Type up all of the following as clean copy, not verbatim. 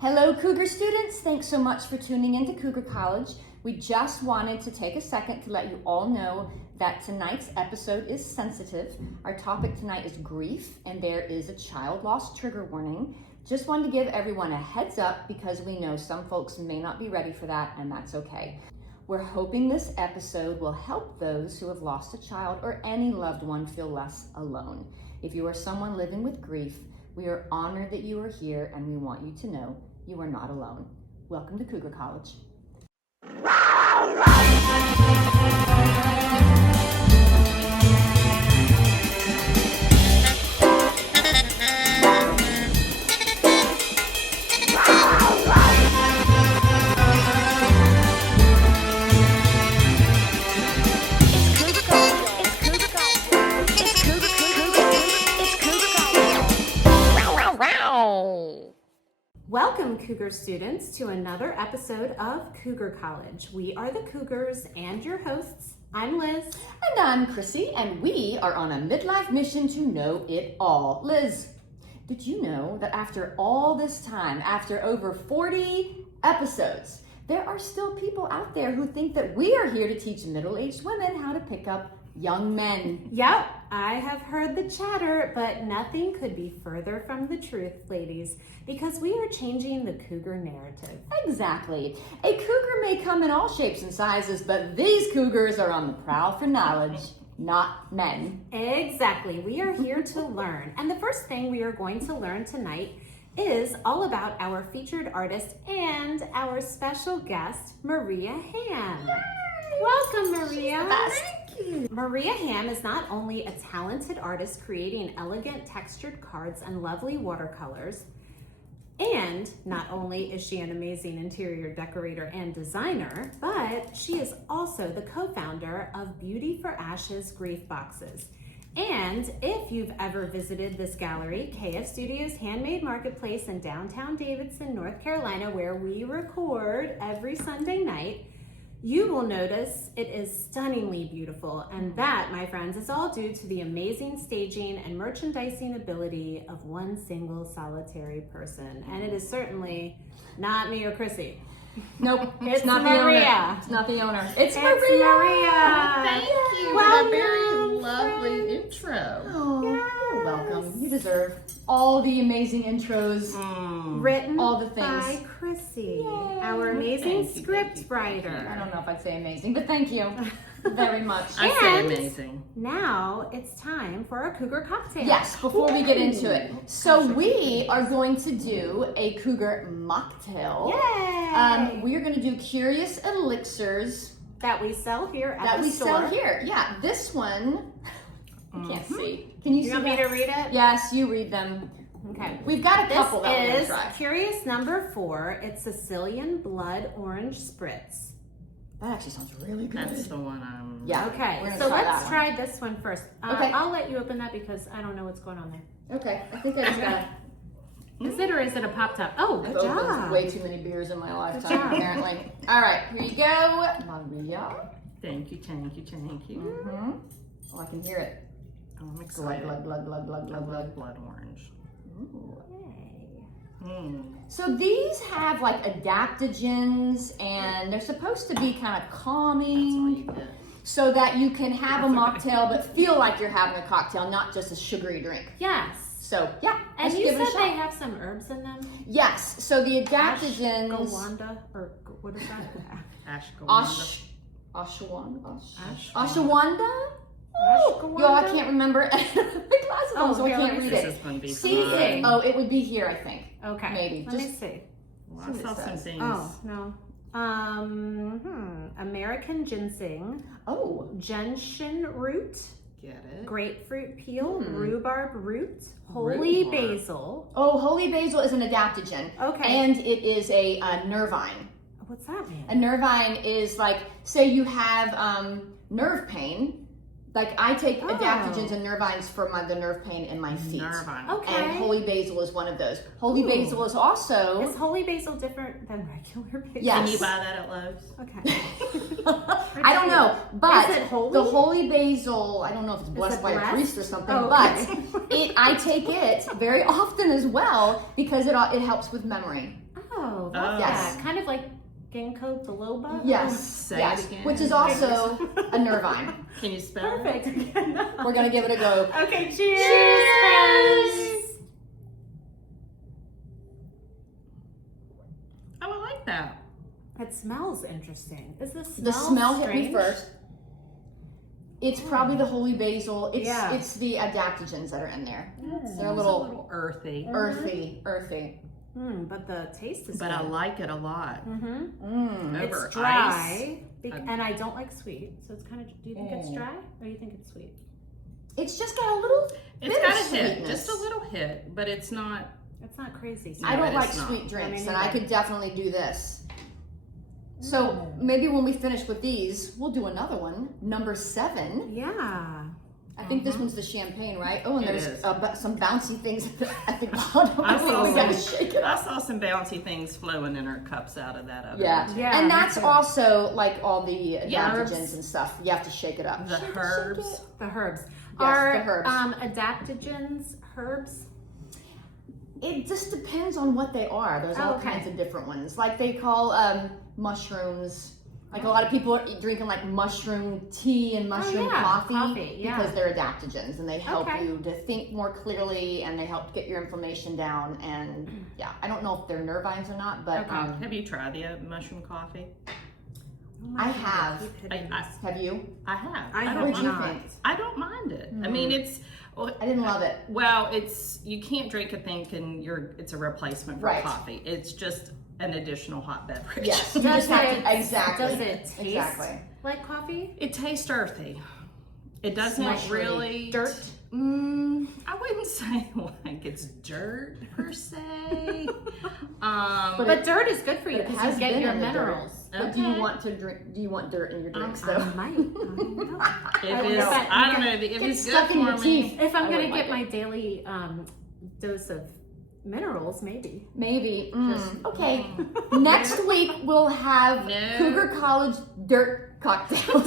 Hello, Cougar students. Thanks so much for tuning into Cougar College. We just wanted to take a second to let you all know that tonight's episode is sensitive. Our topic tonight is grief, and there is a child loss trigger warning. Just wanted to give everyone a heads up because we know some folks may not be ready for that, and that's okay. We're hoping this episode will help those who have lost a child or any loved one feel less alone. If you are someone living with grief, we are honored that you are here, and we want you to know you are not alone. Welcome to Cougar College. Welcome, Cougar students, to another episode of Cougar College. We are the Cougars and your hosts. I'm Liz. And I'm Chrissy, and we are on a midlife mission to know it all. Liz, did you know that after all this time, after over 40 episodes, there are still people out there who think that we are here to teach middle-aged women how to pick up young men? Yep, I have heard the chatter, but nothing could be further from the truth, ladies, because we are changing the cougar narrative. Exactly. A cougar may come in all shapes and sizes, but these cougars are on the prowl for knowledge, not men. Exactly. We are here to learn. And the first thing we are going to learn tonight is all about our featured artist and our special guest, Maria Hamm. Yay! Welcome, Maria. Maria Hamm is not only a talented artist creating elegant textured cards and lovely watercolors, and not only is she an amazing interior decorator and designer, but she is also the co-founder of Beauty for Ashes Grief Boxes. And if you've ever visited this gallery, KF Studios Handmade Marketplace in downtown Davidson, North Carolina, where we record every Sunday night, you will notice it is stunningly beautiful, and that, my friends, is all due to the amazing staging and merchandising ability of one single solitary person. And it is certainly not me or Chrissy. Nope, It's not Maria. the owner. It's not the owner. It's Maria. Thank you for Welcome, the very lovely intro. Oh, Yes. you're welcome. You deserve all the amazing intros. Written All the things. by Chrissy, Yay. our amazing Thank you, script thank you, writer. I don't know if I'd say amazing, but thank you very much. I say And amazing. now it's time for our Cougar cocktail. Yes, before we get into it. So we are going to do a cougar mocktail. Yay! We are going to do curious elixirs That we sell here at that the we store. sell here. Yeah, this one, I can't see. Can you You see want me that? to read it? Yes, you read them. Okay. We've got a couple that we're This going to is try. Curious number 4. It's Sicilian Blood Orange Spritz. That actually sounds really good. That's the one I'm... Yeah. Okay, we're gonna so try let's that try this one first. Okay. I'll let you open that because I don't know what's going on there. Okay, I think I just got Is it or is it a pop top? Oh, I've good job. opened way too many beers in my lifetime, job. apparently. All right, here you go, Maria. Thank you, thank you, thank you. Mm-hmm. Oh, I can hear it. Oh, I'm Glug, excited. glug, glug, glug, glug, I glug, glug. love blood orange. Ooh. Yay. So these have like adaptogens, and they're supposed to be kind of That's all calming, you get. so that you can have a mocktail but feel like you're having a cocktail, not just a sugary drink. Yes. So yeah, And let's you give it a said shot. they have some herbs in them? Yes. So the adaptogens. Ashwagandha, or what is that? Ashwagandha. Ashwagandha. Ashwagandha. Ashwagandha. Ashwagandha? Yo, I can't remember. My glasses on, so I here, can't let me read This it. is going to be See, fun. oh, it would be here, I think. Okay. Maybe. Let me Just- see. Well, I saw some things. Oh, no. American ginseng, Oh, gentian root, Get it? grapefruit peel, Hmm. rhubarb root, holy Rhubarb. basil. oh, holy basil is an adaptogen, Okay. and it is a nervine. What's that mean? A nervine is like, say you have nerve pain. Like I take Oh. adaptogens and nervines for the nerve pain in my feet. Nervine. Okay. And holy basil is one of those. Holy Ooh. basil is also. Is holy basil different than regular basil? Yes. Can you buy that at Lowe's? Okay. I don't know, but Is it holy? the holy basil, I don't know if it's blessed it by a blessed? priest or something, Oh, but I take it very often as well because it helps with memory. love Yes. that. Kind of like ginkgo biloba. Yes, Say yes, it again. which is also a nervine. Can you spell it? Perfect. We're gonna give it a go. Okay, cheers. Cheers. Oh, I like that. It smells interesting. Is the smell The smell hit me strange? first. It's probably the holy basil. It's Yeah. it's the adaptogens that are in there. They're a It's a little little earthy, earthy. But the taste is but I like it a lot. Mm. Over It's dry, ice. and I don't like sweet, so it's kind of. Do you think it's dry, or do you think it's sweet? It's just got a little It's bit got of a hit, sweetness. just a little hit, but it's not. It's not crazy. Sweet. I don't it's like not. sweet drinks, mean, and I neither. could definitely do this. So maybe when we finish with these, we'll do another one. Number 7. Yeah. I think this one's the champagne, right? Oh, and It there's is. some bouncy things at the bottom. I So saw we gotta some- shake it I up. saw some bouncy things flowing in our cups out of that oven. Yeah. Yeah, And me that's too. also like all the Yeah. adaptogens and stuff. You have to shake it up. The Shake it, herbs. shake it. The herbs. the Are herbs. Adaptogens herbs? It just depends on what they are. There's all okay. kinds of different ones. Like they call mushrooms. Like a lot of people are drinking like mushroom tea and mushroom yeah, coffee, coffee, yeah. because they're adaptogens and they help Okay. you to think more clearly and they help get your inflammation down. And yeah, I don't know if they're nervines or not, but Have you tried the mushroom coffee? I have. Keep hitting I- this. Have you? I have. I don't have What'd you mind. think? I don't mind it. I mean, it's. Well, I didn't love it. Well, it's you can't drink a thinking it's a replacement for Right. coffee. It's just an additional hot beverage. Yes, you Does just have it- to exactly. Does it taste Exactly. like coffee? It tastes earthy. It doesn't Mushy. really Dirt? I wouldn't say like it's dirt per se. But dirt is good for you But it because has you get been your in the dirt. minerals. But do you Okay. want to drink? Do you want dirt in your drinks I though? might. I don't know. If I it's, bet- I don't know if Get it's stuck good in for your me. teeth. If I'm I gonna wouldn't get like my daily dose of minerals, maybe. Maybe. Okay. Mm. Next week we'll have No. Cougar College dirt cocktails.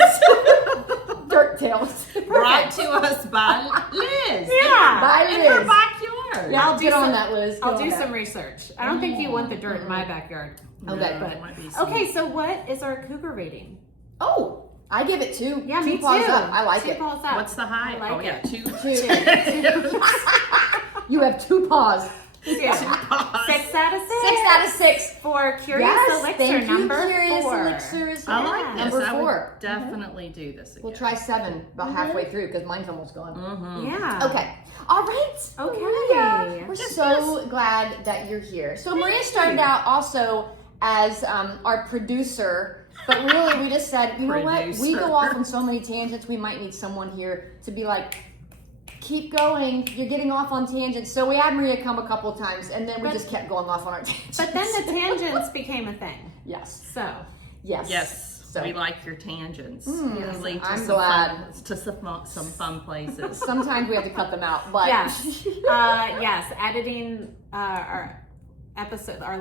Dirt tails. Brought to us by Liz. Yeah. By In her Liz. backyard. Yeah, I'll I'll do get on some- that, Liz. Get I'll on do that. some research. I don't think you want the dirt in my backyard. Okay. No, But- it might be Okay, so what is our cougar rating? Oh, I give it 2. Yeah, 2 me paws too. up. I like Two it. paws up. What's the height? I like oh, yeah, it. 2. You have 2 paws. Yeah. 6 out of 6. 6 out of 6. For Curious Yes, Elixir thank you, number Curious 4. Elixirs. I like this. Number I 4. would definitely do this again. We'll try 7 about halfway through because mine's almost gone. Yeah. Okay. All right. Okay. Maria, we're Yes, so glad that you're here. So Maria started out also as our producer, but really we just said, you know what? We Producer. go off on so many tangents. We might need someone here to be like, keep going. You're getting off on tangents. So we had Maria come a couple times, and then we But- just kept going off on our tangents. But then the tangents became a thing. yes, So, yes, Yes, So we like your tangents. Yes, You lead to I'm some glad. Fun, to some fun places. sometimes we have to cut them out, but yes. Yes, editing our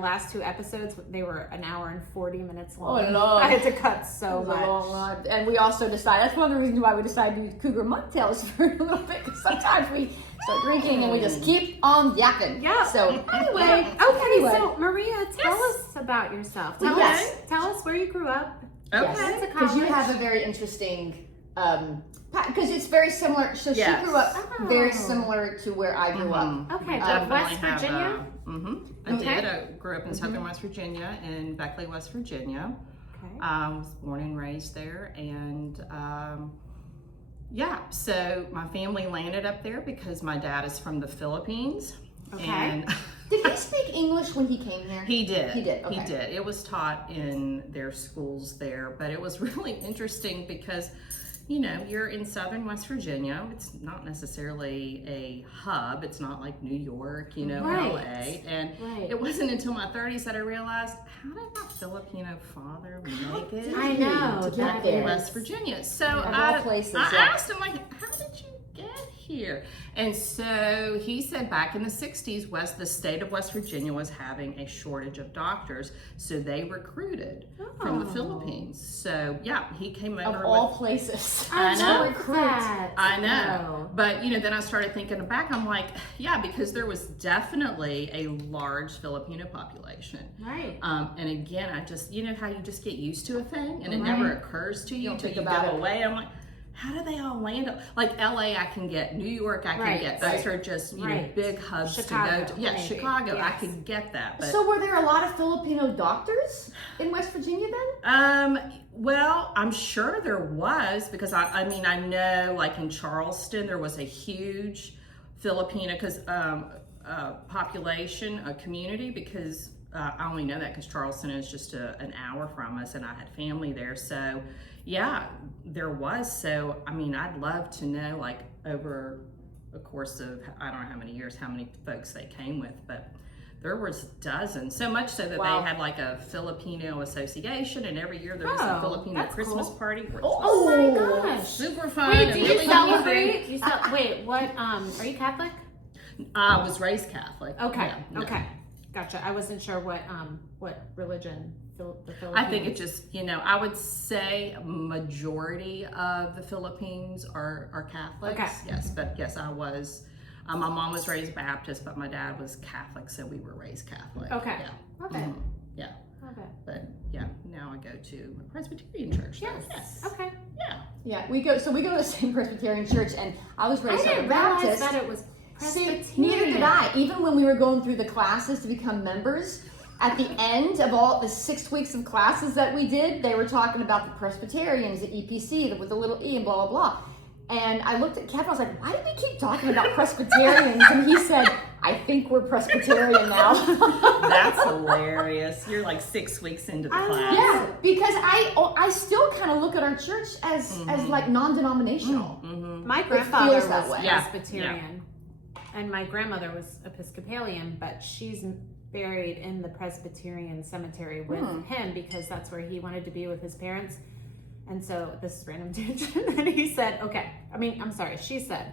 last 2 episodes, they were an hour and 40 minutes long. Oh, Lord. I had to cut so It was a much. long run. And we also decided, that's one of the reasons why we decided to use Cougar mocktails for a little bit, because sometimes we start drinking and we just keep on yapping. Yeah. So anyway, Okay, so Maria, tell us about yourself. Tell Yes. tell us where you grew up. Okay. because you have a very interesting, because it's very similar. So Yes. she grew up very Oh. similar to where I grew up. Okay, Definitely West have Virginia. I Okay. did. I grew up in Southern West Virginia, in Beckley, West Virginia. Okay. Was born and raised there, and so my family landed up there because my dad is from the Philippines. Okay. And Did he speak English when he came here? he did. He did, okay. He did. It was taught in their schools there, but it was really interesting because, you know, you're in Southern West Virginia. It's not necessarily a hub. It's not like New York, you know, Right. LA. And Right. it wasn't until my 30s that I realized, how did my Filipino father make it I know, to get Beckley, there? West Virginia? So Of all I places, asked yeah. him, like, how did you get here. And so he said back in the 60s, the state of West Virginia was having a shortage of doctors. So they recruited from the Philippines. So yeah, he came over Of all places. I know. I know. Wow. But then I started thinking back, I'm like, yeah, because there was definitely a large Filipino population. Right. And again, I just, how you just get used to a thing and it never occurs to you don't until think you about go it. away. I'm like, how do they all land up? Like LA, I can get. New York, I can get. Those are just big hubs Chicago, to go to. Yeah, maybe. Chicago, I Yes. could get that. But So were there a lot of Filipino doctors in West Virginia then? well, I'm sure there was because I know like in Charleston there was a huge Filipino population, a community because I only know that because Charleston is just an hour from us and I had family there. So yeah, there was. So I'd love to know like over a course of I don't know how many years, how many folks they came with, but there was dozens, so much so that they had like a Filipino association, and every year there was a Filipino Christmas party. Which Oh my gosh. super fun. Wait, and do you really celebrate? easy. Wait, what? Are you Catholic? I was raised Catholic. Okay. Yeah, no. Okay. Gotcha. I wasn't sure what religion the Philippines. I think it just, I would say a majority of the Philippines are Catholics. Okay. Yes, but yes, I was. My mom was raised Baptist, but my dad was Catholic, so we were raised Catholic. Okay. Yeah. Okay. Mhm. Yeah. Okay. But yeah, now I go to a Presbyterian church. Yes. Yes. Okay. Yeah. Yeah, we go to the same Presbyterian church, and I was I raised didn't Southern realize Baptist. that it was See, Presbyterian. neither did I. Even when we were going through the classes to become members, at the end of all the 6 weeks of classes that we did, they were talking about the Presbyterians, the EPC, with the little E and blah, blah, blah. And I looked at Kevin, I was like, why do we keep talking about Presbyterians? And he said, I think we're Presbyterian now. That's hilarious. You're like 6 weeks into the class. Yeah, because I still kind of look at our church as like non-denominational. My grandfather feels was that way. Yeah. Presbyterian, and my grandmother was Episcopalian, but she's buried in the Presbyterian cemetery with him because that's where he wanted to be with his parents. And so this is random tangent. And he said, okay. She said,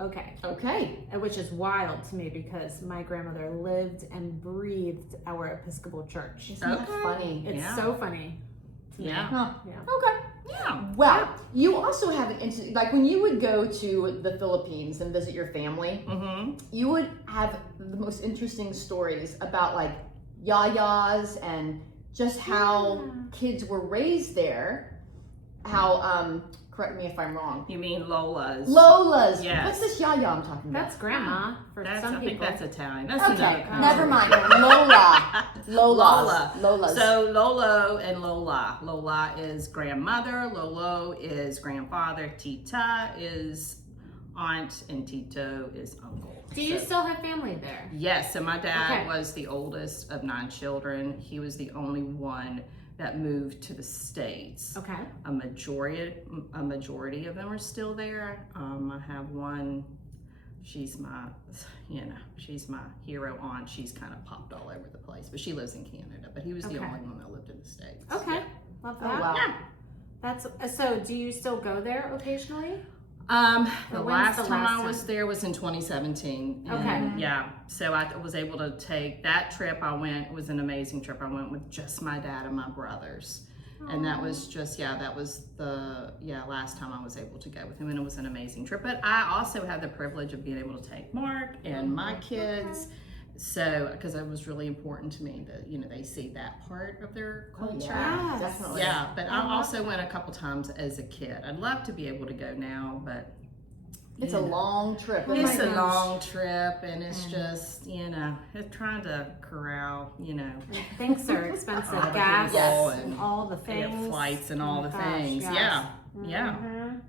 okay. Okay. Which is wild to me because my grandmother lived and breathed our Episcopal church. Isn't that funny? It's Yeah. so funny. to me. Yeah. Huh. Yeah. Okay. Yeah. Well, you also have an interesting, like when you would go to the Philippines and visit your family, you would have the most interesting stories about like yayas and just how kids were raised there. How, correct me if I'm wrong. You mean Lola's? Lolas. Yes. What's this yaya I'm talking about? That's grandma for some I think people. that's Italian. That's Okay, another never mind. Lola. Lola. Lolas. So Lolo and Lola. Lola is grandmother. Lolo is grandfather. Tita is aunt, and Tito is uncle. Do you So- still have family there? Yes. So my dad Okay. was the oldest of 9 children. He was the only one that moved to the States. Okay. A majority of them are still there. I have one. She's my hero aunt. She's kind of popped all over the place, but she lives in Canada. But he was the Okay. only one that lived in the States. Okay. Yeah. Love Oh, that. wow. Yeah. That's so. Do you still go there occasionally? The Or when's last the time last I was there was in 2017. Okay. And yeah, so I was able to take that trip. It was an amazing trip. I went with just my dad and my brothers. And that was that was the last time I was able to go with him, and it was an amazing trip. But I also had the privilege of being able to take Mark and my kids. So, because it was really important to me that, they see that part of their culture. Yeah, definitely. Yeah, but I also went a couple times as a kid. I'd love to be able to go now, but It's a long trip. it's a gosh. long trip, and it's just, it's trying to corral, Things are expensive. All the Gas people and all the and things. flights and all the Gosh, things. yes. Yeah. Mhm.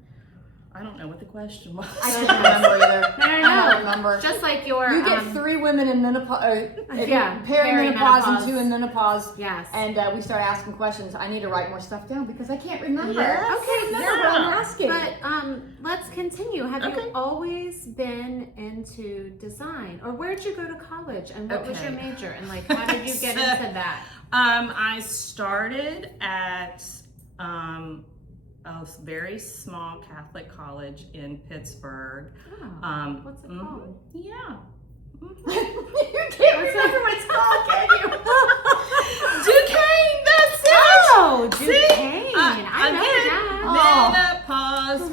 I don't know what the question was. I can't remember either. No, I don't remember. Just like your You get 3 women in menopause, Yeah, perimenopause and perimenopause. 2 in menopause. Yes. And we start asking questions. I need to write more stuff down because I can't remember. Yes. I can't remember what I'm asking. But let's continue. Have Okay. you always been into design, or where'd you go to college, and what was your Okay. major, and like how did you get into that? I started at a very small Catholic college in Pittsburgh. Oh, what's it called? Yeah. You can't remember what it's called, can you? Duquesne, that's it. Oh, Duquesne. I know that. Menopause.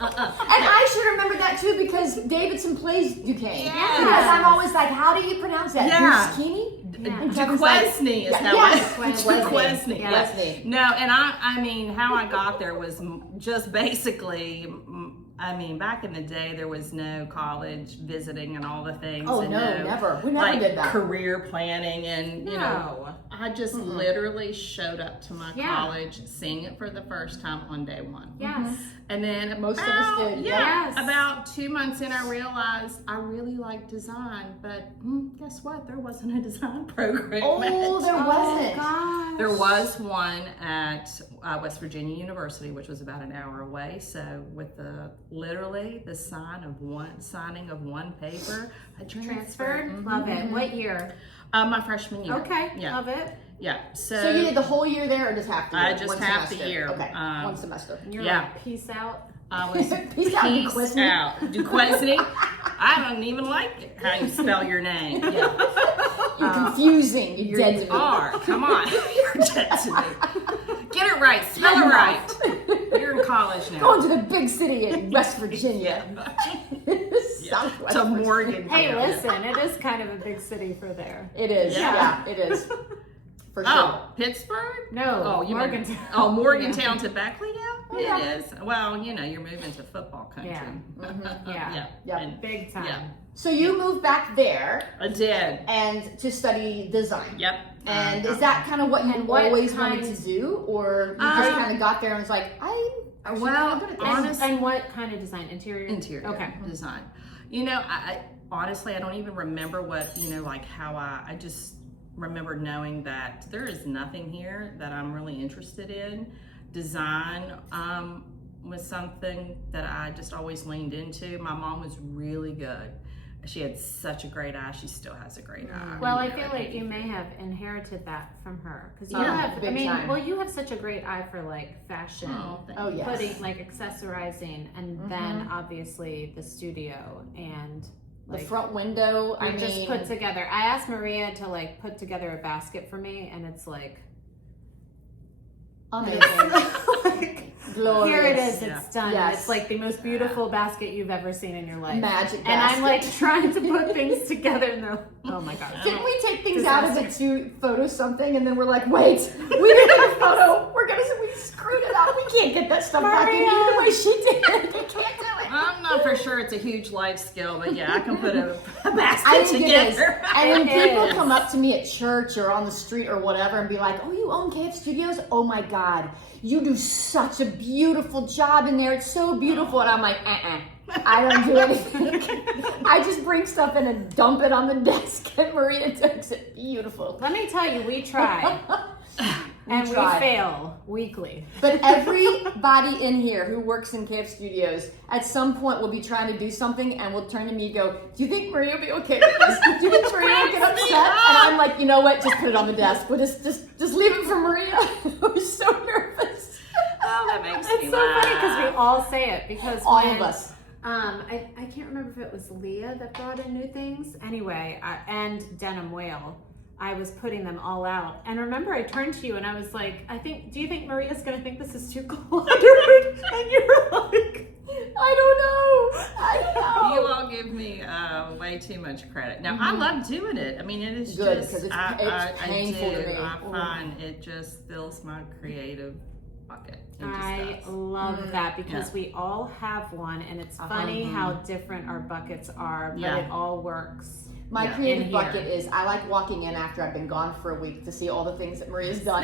And I should remember that too because Davidson plays Duquesne. Yes. Because I'm always like, how do you pronounce that? Yeah. Duquesne? Yeah. And Kevin's like, Duquesne is yeah, how yes, Duquesne. Duquesne. No, and I mean, how I got there was just basically, I mean, back in the day, there was no college visiting and all the things. Oh, and no, never. We never like, did that. career planning and, you know, No. I just literally showed up to my Yeah. college, seeing it for the first time on day one. Yes. And then Most of us did, Yeah, yes. about 2 months in, I realized I really liked design, but guess what? There wasn't a design program. Oh, there wasn't. Gosh. There was one at West Virginia University, which was about an hour away. So with literally the signing of one paper, I Transferred? Love it. What year? My freshman year. Okay, Yeah. love it. Yeah. So you did the whole year there or just half the year? Just One half the semester? year. Okay, one semester. You're Yeah. like, peace out. I was Peace out, Duquesne. out. Duquesne. I don't even like how you spell your name. Yeah. You're confusing. You're dead to me. are. Come on. You're dead to me. Get it right. Spell it right. You're in college now. Going to the big city in West Virginia. Southwest To Virginia. Morgan. Hey, listen, it is kind of a big city for there. It is. Yeah. Yeah, it is. For sure. Oh, Pittsburgh? No, Oh, you meant- Morgantown. Oh, Morgantown to Beckley now? Yeah. It is. Well, you know, you're moving to football country. Yeah. Yeah. Yeah. Yep. And Big time. Yeah. So you moved back there I did. and to study design. Yep. And is that kind of what you And what always kind- wanted to do, or you just kind of got there and was like, I'm actually well, really good at this? honest- And what kind of design? Interior? Interior Okay. design. You know, I honestly, I don't even remember what, you know, like how I just remember knowing that there is nothing here that I'm really interested in. Design was something that I just always leaned into. My mom was really good. She had such a great eye. She still has a great eye. Well, I You know, feel like you may have inherited that from her because you Yeah, have. I big mean, time. well, you have such a great eye for like fashion, Oh, thank Oh, you. yes. putting like accessorizing, and then obviously the studio and The like front window, I you mean, just put together. I asked Maria to like put together a basket for me, and it's like amazing. Glorious. here it is, Yeah. it's done. Yes. And it's like the most beautiful basket you've ever seen in your life. Magic And I'm basket. like trying to put things together, and they're oh my god. Didn't we take things out of it to photo something, and then we're like, wait, we didn't have a photo. We screwed it up. We can't get that stuff back in here the way she did it. We can't do it. I'm not for sure it's a huge life skill, but yeah, I can put a basket I think it is. together. And when It people is. come up to me at church or on the street or whatever and be like, oh, you own KF Studios? Oh my God, you do such a beautiful job in there. It's so beautiful. And I'm like, I don't do anything. I just bring stuff in and dump it on the desk, and Maria takes it. Beautiful. Let me tell you, we try. And we try. fail weekly. But everybody in here who works in KF Studios at some point will be trying to do something and will turn to me and go, do you think Maria will be okay with this? Do you think Maria will get upset? And I'm like, you know what? Just put it on the desk. We'll just leave it for Maria. I was so nervous. Oh, that makes It's me so laugh. funny because we all say it because All when, of us. I can't remember if it was Leah that brought in new things. Anyway, and Denim Whale. I was putting them all out. And remember, I turned to you and I was like, do you think Maria's going to think this is too cluttered? And you were like, I don't know. You all give me way too much credit. Now, I love doing it. I mean, it is Good, just, 'cause it's I painful do. to me. I find it just fills my creative bucket. It just I does. love that because Yeah. we all have one, and it's funny how different our buckets are, but Yeah. it all works. My Yeah. creative In here. bucket is I like walking in after I've been gone for a week to see all the things that Maria's done.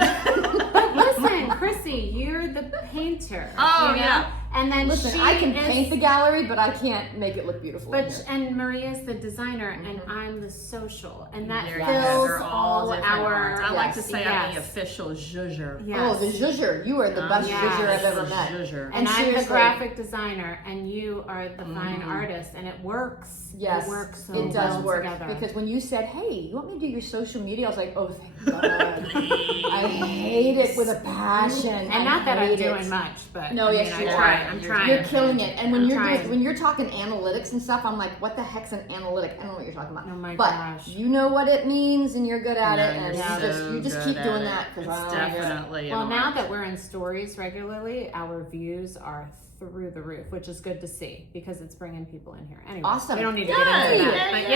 But listen, Chrissy, you're the painter. Oh, you know? yeah. And then Listen, she I can is, paint the gallery, but I can't make it look beautiful. in But here. and Maria's the designer, and I'm the social, and that There you fills go. They're all all different arts. I like to yes, say I'm the official zhuzher. Yes. Oh, the zhuzher. You are the best yes. zhuzher I've ever met. Zhuzher. And I'm the seriously, graphic designer, and you are the fine artist, and it works. Yes, it works so it does well work. together. Because when you said, "Hey, you want me to do your social media?" I was like, "Oh, thank God!" I hate it with a passion. And not that I'm doing much, but No, yes, you I are. try. I'm trying. You're killing it. And when I'm you're trying. when you're talking analytics and stuff, I'm like, "What the heck's an analytic?" I don't know what you're talking about. Oh my but gosh. you know what it means, and you're good at it, and You're you just so keep good doing at that it. because It's definitely Well, an now art. that we're in stories regularly, our views are through the roof, which is good to see because it's bringing people in here. Anyway, Awesome. we don't need to get into that, but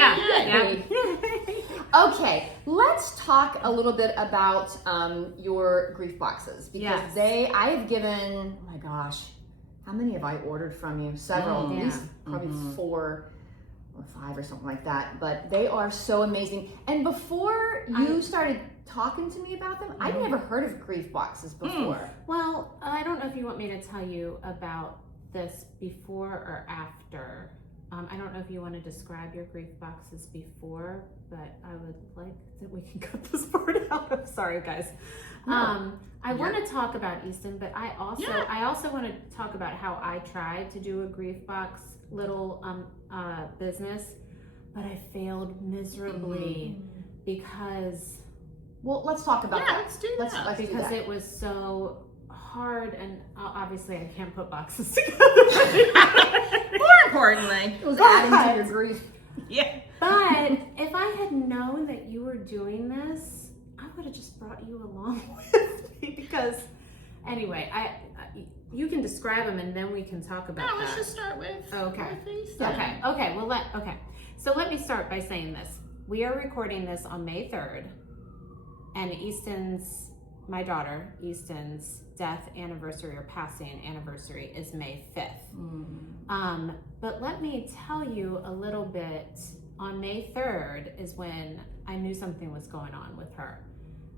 yeah. Okay, let's talk a little bit about your grief boxes because Yes. I have given, oh my gosh, how many have I ordered from you? Several, at yeah. least probably 4 or 5 or something like that. But they are so amazing. And before you started talking to me about them, I'd never heard of grief boxes before. Well, I don't know if you want me to tell you about this before or after. I don't know if you want to describe your grief boxes before, but I would like that we can cut this part out. I'm sorry, guys. I want to talk about Easton, but I also want to talk about how I tried to do a grief box little business, but I failed miserably because. Well, let's talk about that. Let's do that. Let's do Because that. it was so hard, and obviously I can't put boxes together. More importantly, It was adding to your grief. yeah. But if I had known that you were doing this, I would have just brought you along with me because, anyway, you can describe them and then we can talk about that. Let's just start with. Okay. with Okay. Well, So let me start by saying this. We are recording this on May 3rd, and my daughter, Easton's death anniversary or passing anniversary is May 5th. But let me tell you a little bit. On May 3rd is when I knew something was going on with her.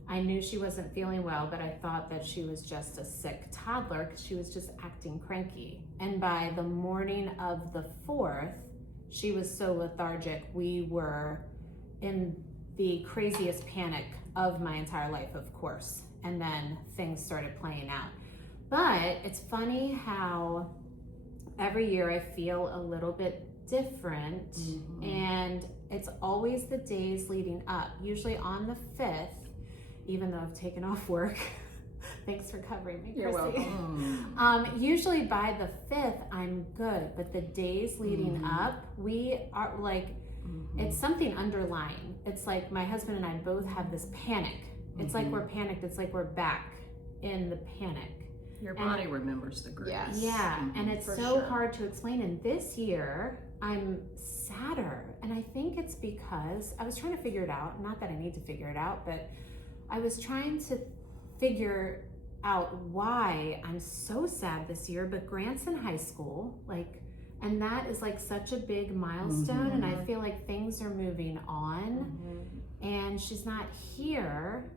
I knew she wasn't feeling well, but I thought that she was just a sick toddler because she was just acting cranky. And by the morning of the 4th, she was so lethargic. We were in the craziest panic of my entire life, of course. And then things started playing out. But it's funny how every year I feel a little bit different, and it's always the days leading up. Usually on the 5th, even though I've taken off work. Thanks for covering me, Chrissy. You're welcome. Usually by the 5th, I'm good, but the days leading up, we are like, it's something underlying. It's like my husband and I both have this panic. It's like we're panicked. It's like we're back in the panic. Your body remembers the grief. Yes. Yeah, and it's For so sure. hard to explain. And this year, I'm sadder. And I think it's because I was trying to figure it out. Not that I need to figure it out, but I was trying to figure out why I'm so sad this year. But Grant's in high school, and that is like such a big milestone. And I feel like things are moving on. And she's not here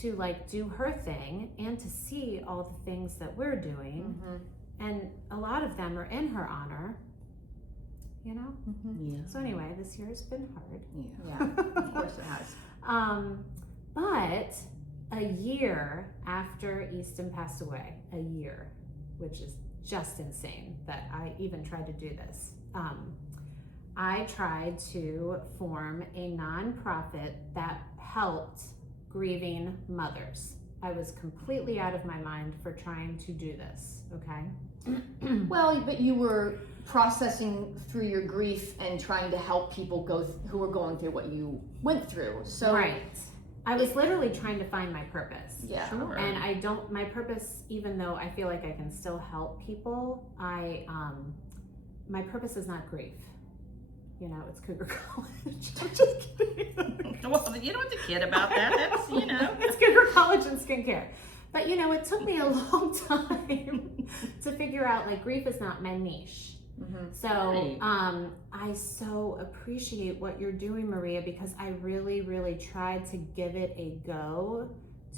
to do her thing and to see all the things that we're doing. And a lot of them are in her honor, Yeah. So anyway, this year's been hard. Yeah, of course it has. But a year after Easton passed away, which is just insane that I even tried to do this. I tried to form a nonprofit that helped grieving mothers. I was completely out of my mind for trying to do this, okay? Well, but you were processing through your grief and trying to help people who were going through what you went through. So Right. I was literally trying to find my purpose. Yeah. Sure. And my purpose, even though I feel like I can still help people, my purpose is not grief. It's Cougar College. I'm just kidding. Well, you don't have to kid about that. That's, It's Cougar College and skincare. But it took me a long time to figure out grief is not my niche. So Right. I so appreciate what you're doing, Maria, because I really, really tried to give it a go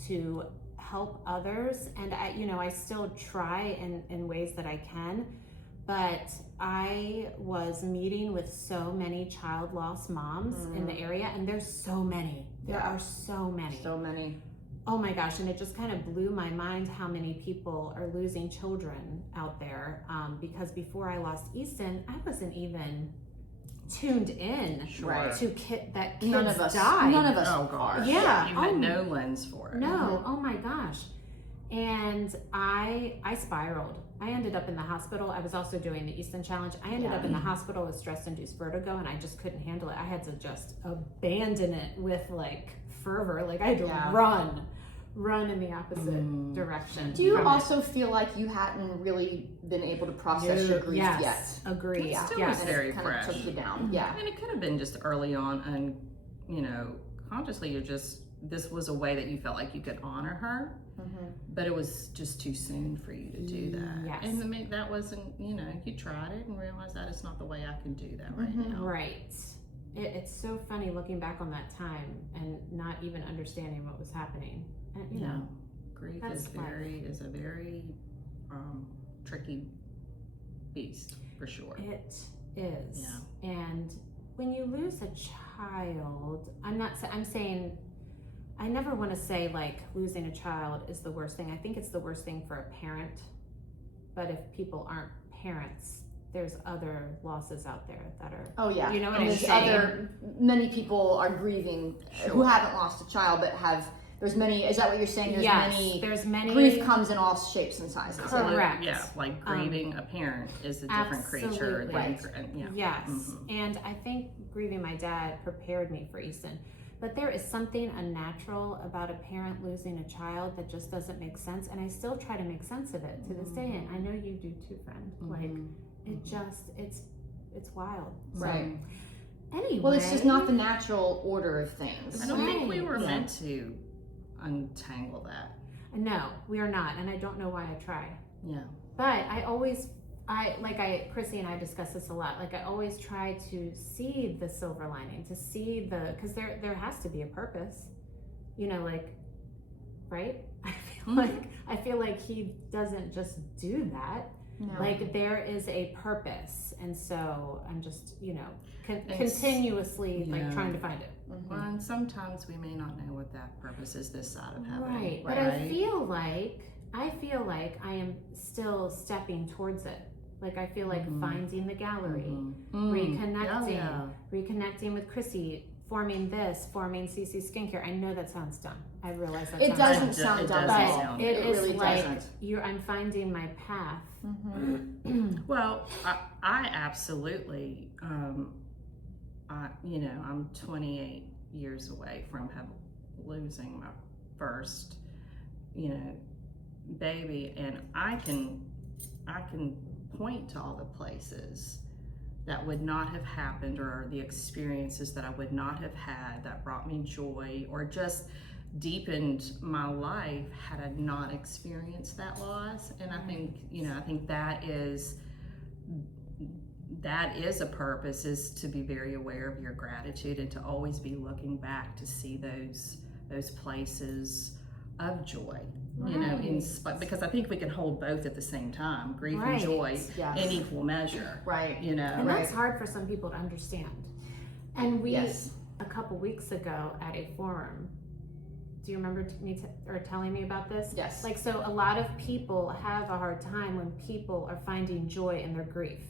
to help others. And I still try in ways that I can. But I was meeting with so many child loss moms in the area, and there's so many. There are so many. So many. Oh my gosh, and it just kind of blew my mind how many people are losing children out there, because before I lost Easton, I wasn't even tuned in Sure. to that kids None of us. died. None of us. Oh gosh. Yeah. You had no lens for it. No, oh my gosh. And I spiraled. I ended up in the hospital. I was also doing the Easton Challenge. I ended up in the hospital with stress-induced vertigo, and I just couldn't handle it. I had to just abandon it with like fervor. Like I had to run in the opposite direction. Do you also feel like you hadn't really been able to process your grief yet? Yes, agree. It still Yes. was very It kind fresh. of took you down. Yeah. And it could have been just early on, and consciously this was a way that you felt like you could honor her, but it was just too soon for you to do that. Yes. And that wasn't, you tried it and realized that it's not the way I can do that right now. Right. It's so funny looking back on that time and not even understanding what was happening. And, you know, grief that's is a very tricky beast for sure. It is. Yeah. And when you lose a child, I'm saying, I never want to say like losing a child is the worst thing. I think it's the worst thing for a parent. But if people aren't parents, there's other losses out there that are. Oh yeah. You know what and I'm there's saying? Many people are grieving who haven't lost a child but have. There's many. Is that what you're saying? There's many. Grief comes in all shapes and sizes. Correct. Yeah, like grieving a parent is a different creature than Right. Yes, and I think grieving my dad prepared me for Easton. But there is something unnatural about a parent losing a child that just doesn't make sense, and I still try to make sense of it to this day. And I know you do too, friend. Like it just it's wild. Right. So, anyway. Well, it's just not the natural order of things. I don't think we were meant to untangle that. No, we are not, and I don't know why I try. Yeah. But Chrissy and I discuss this a lot. Like I always try to see the silver lining, to see because there has to be a purpose, right? I feel like he doesn't just do that. No. Like there is a purpose, and so I'm just continuously trying to find it. Well, and sometimes we may not know what that purpose is this side of heaven. Right. But I feel like I am still stepping towards it. Like I feel like finding the gallery, reconnecting with Chrissy, forming CC Skincare. I know that sounds dumb. I realize that it doesn't sound dumb at all. sound It is really like doesn't. I'm finding my path. Well, I absolutely, I'm 28 years away from losing my first, baby, and I can point to all the places that would not have happened, or the experiences that I would not have had that brought me joy or just deepened my life had I not experienced that loss. And I think that is a purpose, is to be very aware of your gratitude and to always be looking back to see those places of joy. Because I think we can hold both at the same time, grief and joy in equal measure. Right. And that's hard for some people to understand. And we, a couple weeks ago at a forum, do you remember telling me about this? Yes. Like, so a lot of people have a hard time when people are finding joy in their grief.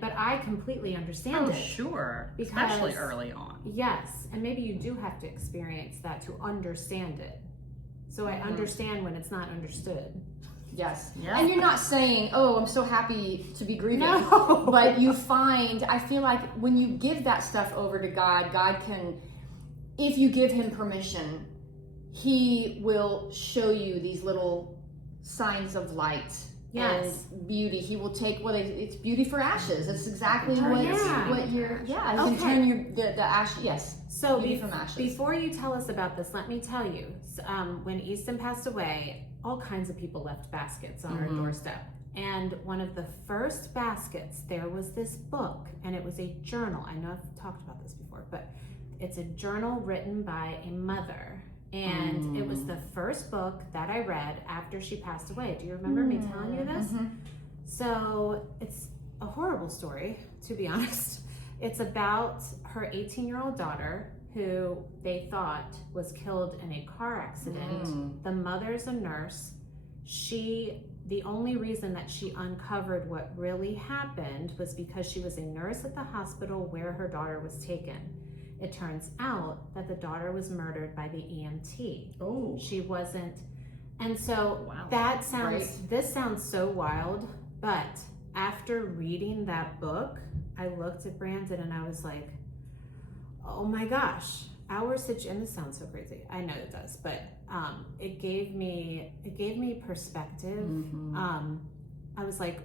But I completely understand it. Oh, sure. Because, especially early on. Yes. And maybe you do have to experience that to understand it. So I understand when it's not understood. Yes. Yeah. And you're not saying, oh, I'm so happy to be grieving. No. But I feel like when you give that stuff over to God, God can, if you give him permission, he will show you these little signs of light and beauty. He will take it's beauty for ashes. It's exactly what you're. Yeah, you can turn the ash. Yes. So beauty from ashes. Before you tell us about this, let me tell you. When Easton passed away, all kinds of people left baskets on our doorstep. And one of the first baskets, there was this book, and it was a journal. I know I've talked about this before, but it's a journal written by a mother. And it was the first book that I read after she passed away. Do you remember me telling you this? So it's a horrible story, to be honest. It's about her 18-year-old daughter who they thought was killed in a car accident. The mother's a nurse. The only reason that she uncovered what really happened was because she was a nurse at the hospital where her daughter was taken. It turns out that the daughter was murdered by the EMT. Oh. She wasn't. And so Wow. this sounds so wild, but after reading that book, I looked at Brandon and I was like, oh my gosh, and this sounds so crazy. I know it does, but it gave me perspective. I was like,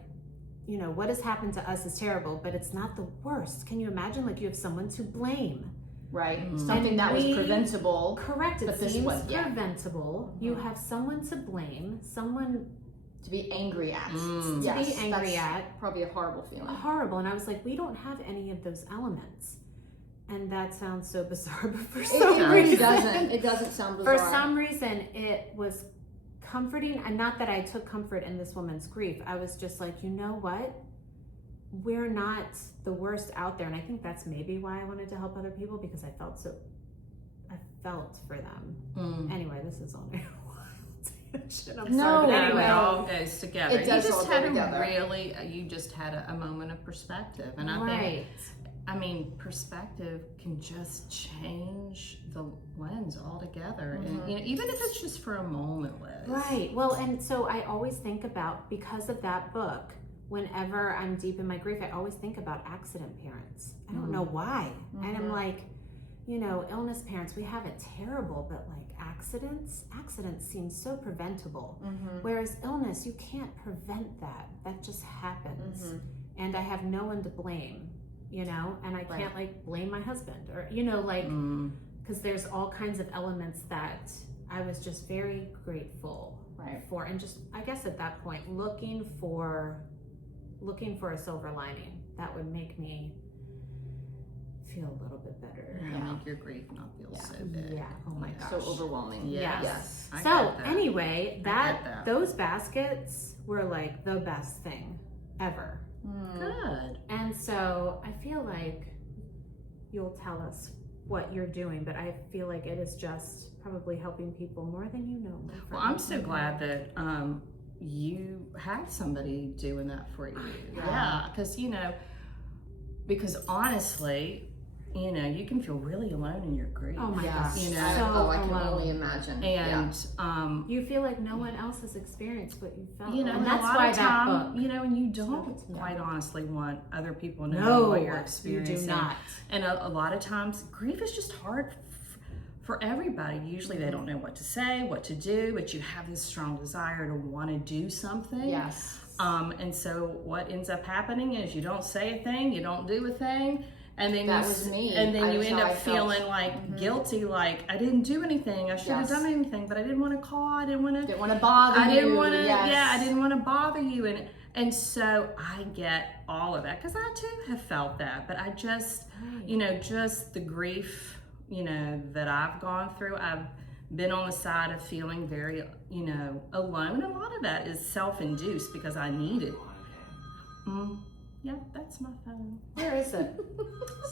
what has happened to us is terrible, but it's not the worst. Can you imagine, like, you have someone to blame? Right. Something that was preventable. Correct. It But this seems was, yeah. preventable. You have someone to blame, someone To be angry at. to Yes, be angry that's at. Probably a horrible feeling. Horrible. And I was like, we don't have any of those elements. And that sounds so bizarre, but for some It really reason, doesn't. It doesn't sound bizarre. for some reason, it was comforting. And not that I took comfort in this woman's grief. I was just like, you know what? We're not the worst out there. And I think that's maybe why I wanted to help other people, because I felt for them. Anyway, this is on a wild tangent. I'm sorry. But anyway. It all goes together. It does you just all go had together. you just had a moment of perspective. And I Right. think, perspective can just change the lens altogether. And even if it's just for a moment, Liz. Right. Well, and so I always think about, because of that book, whenever I'm deep in my grief, I always think about accident parents. I don't know why. And I'm like, illness parents, we have it terrible, but like accidents seem so preventable. Whereas illness, you can't prevent that. That just happens. And I have no one to blame, and I can't like blame my husband or, because there's all kinds of elements that I was just very grateful for. And just, I guess at that point, looking for a silver lining that would make me feel a little bit better. Make your grief not feel so big. Yeah. Oh my gosh. So overwhelming. Yes. I So get that. anyway, I get that. those baskets were like the best thing ever. Good. And so I feel like you'll tell us what you're doing, but I feel like it is just probably helping people more than you know. Well, I'm so glad that you have somebody doing that for you. Yeah, because honestly, you can feel really alone in your grief. Oh my Yes. gosh. I can alone. only imagine. And you feel like no one else has experienced what you felt. and and that's a lot why of that time, book. and you don't quite honestly want other people to know No, what you're you experiencing. do not. And a lot of times, grief is just hard for everybody. Usually they don't know what to say, what to do, but you have this strong desire to want to do something. Yes. And so what ends up happening is you don't say a thing, you don't do a thing, and then That was me. and then That you was end how up I felt. feeling like guilty, like I didn't do anything, I should have Yes. done anything, but I didn't want to call, I didn't want Didn't want to bother you. I didn't want to, Yes. I didn't want to bother you, and so I get all of that because I too have felt that, but I just, just the grief, that I've gone through, I've been on the side of feeling very, alone. A lot of that is self-induced because I need it. Yeah, that's my phone. Where is it?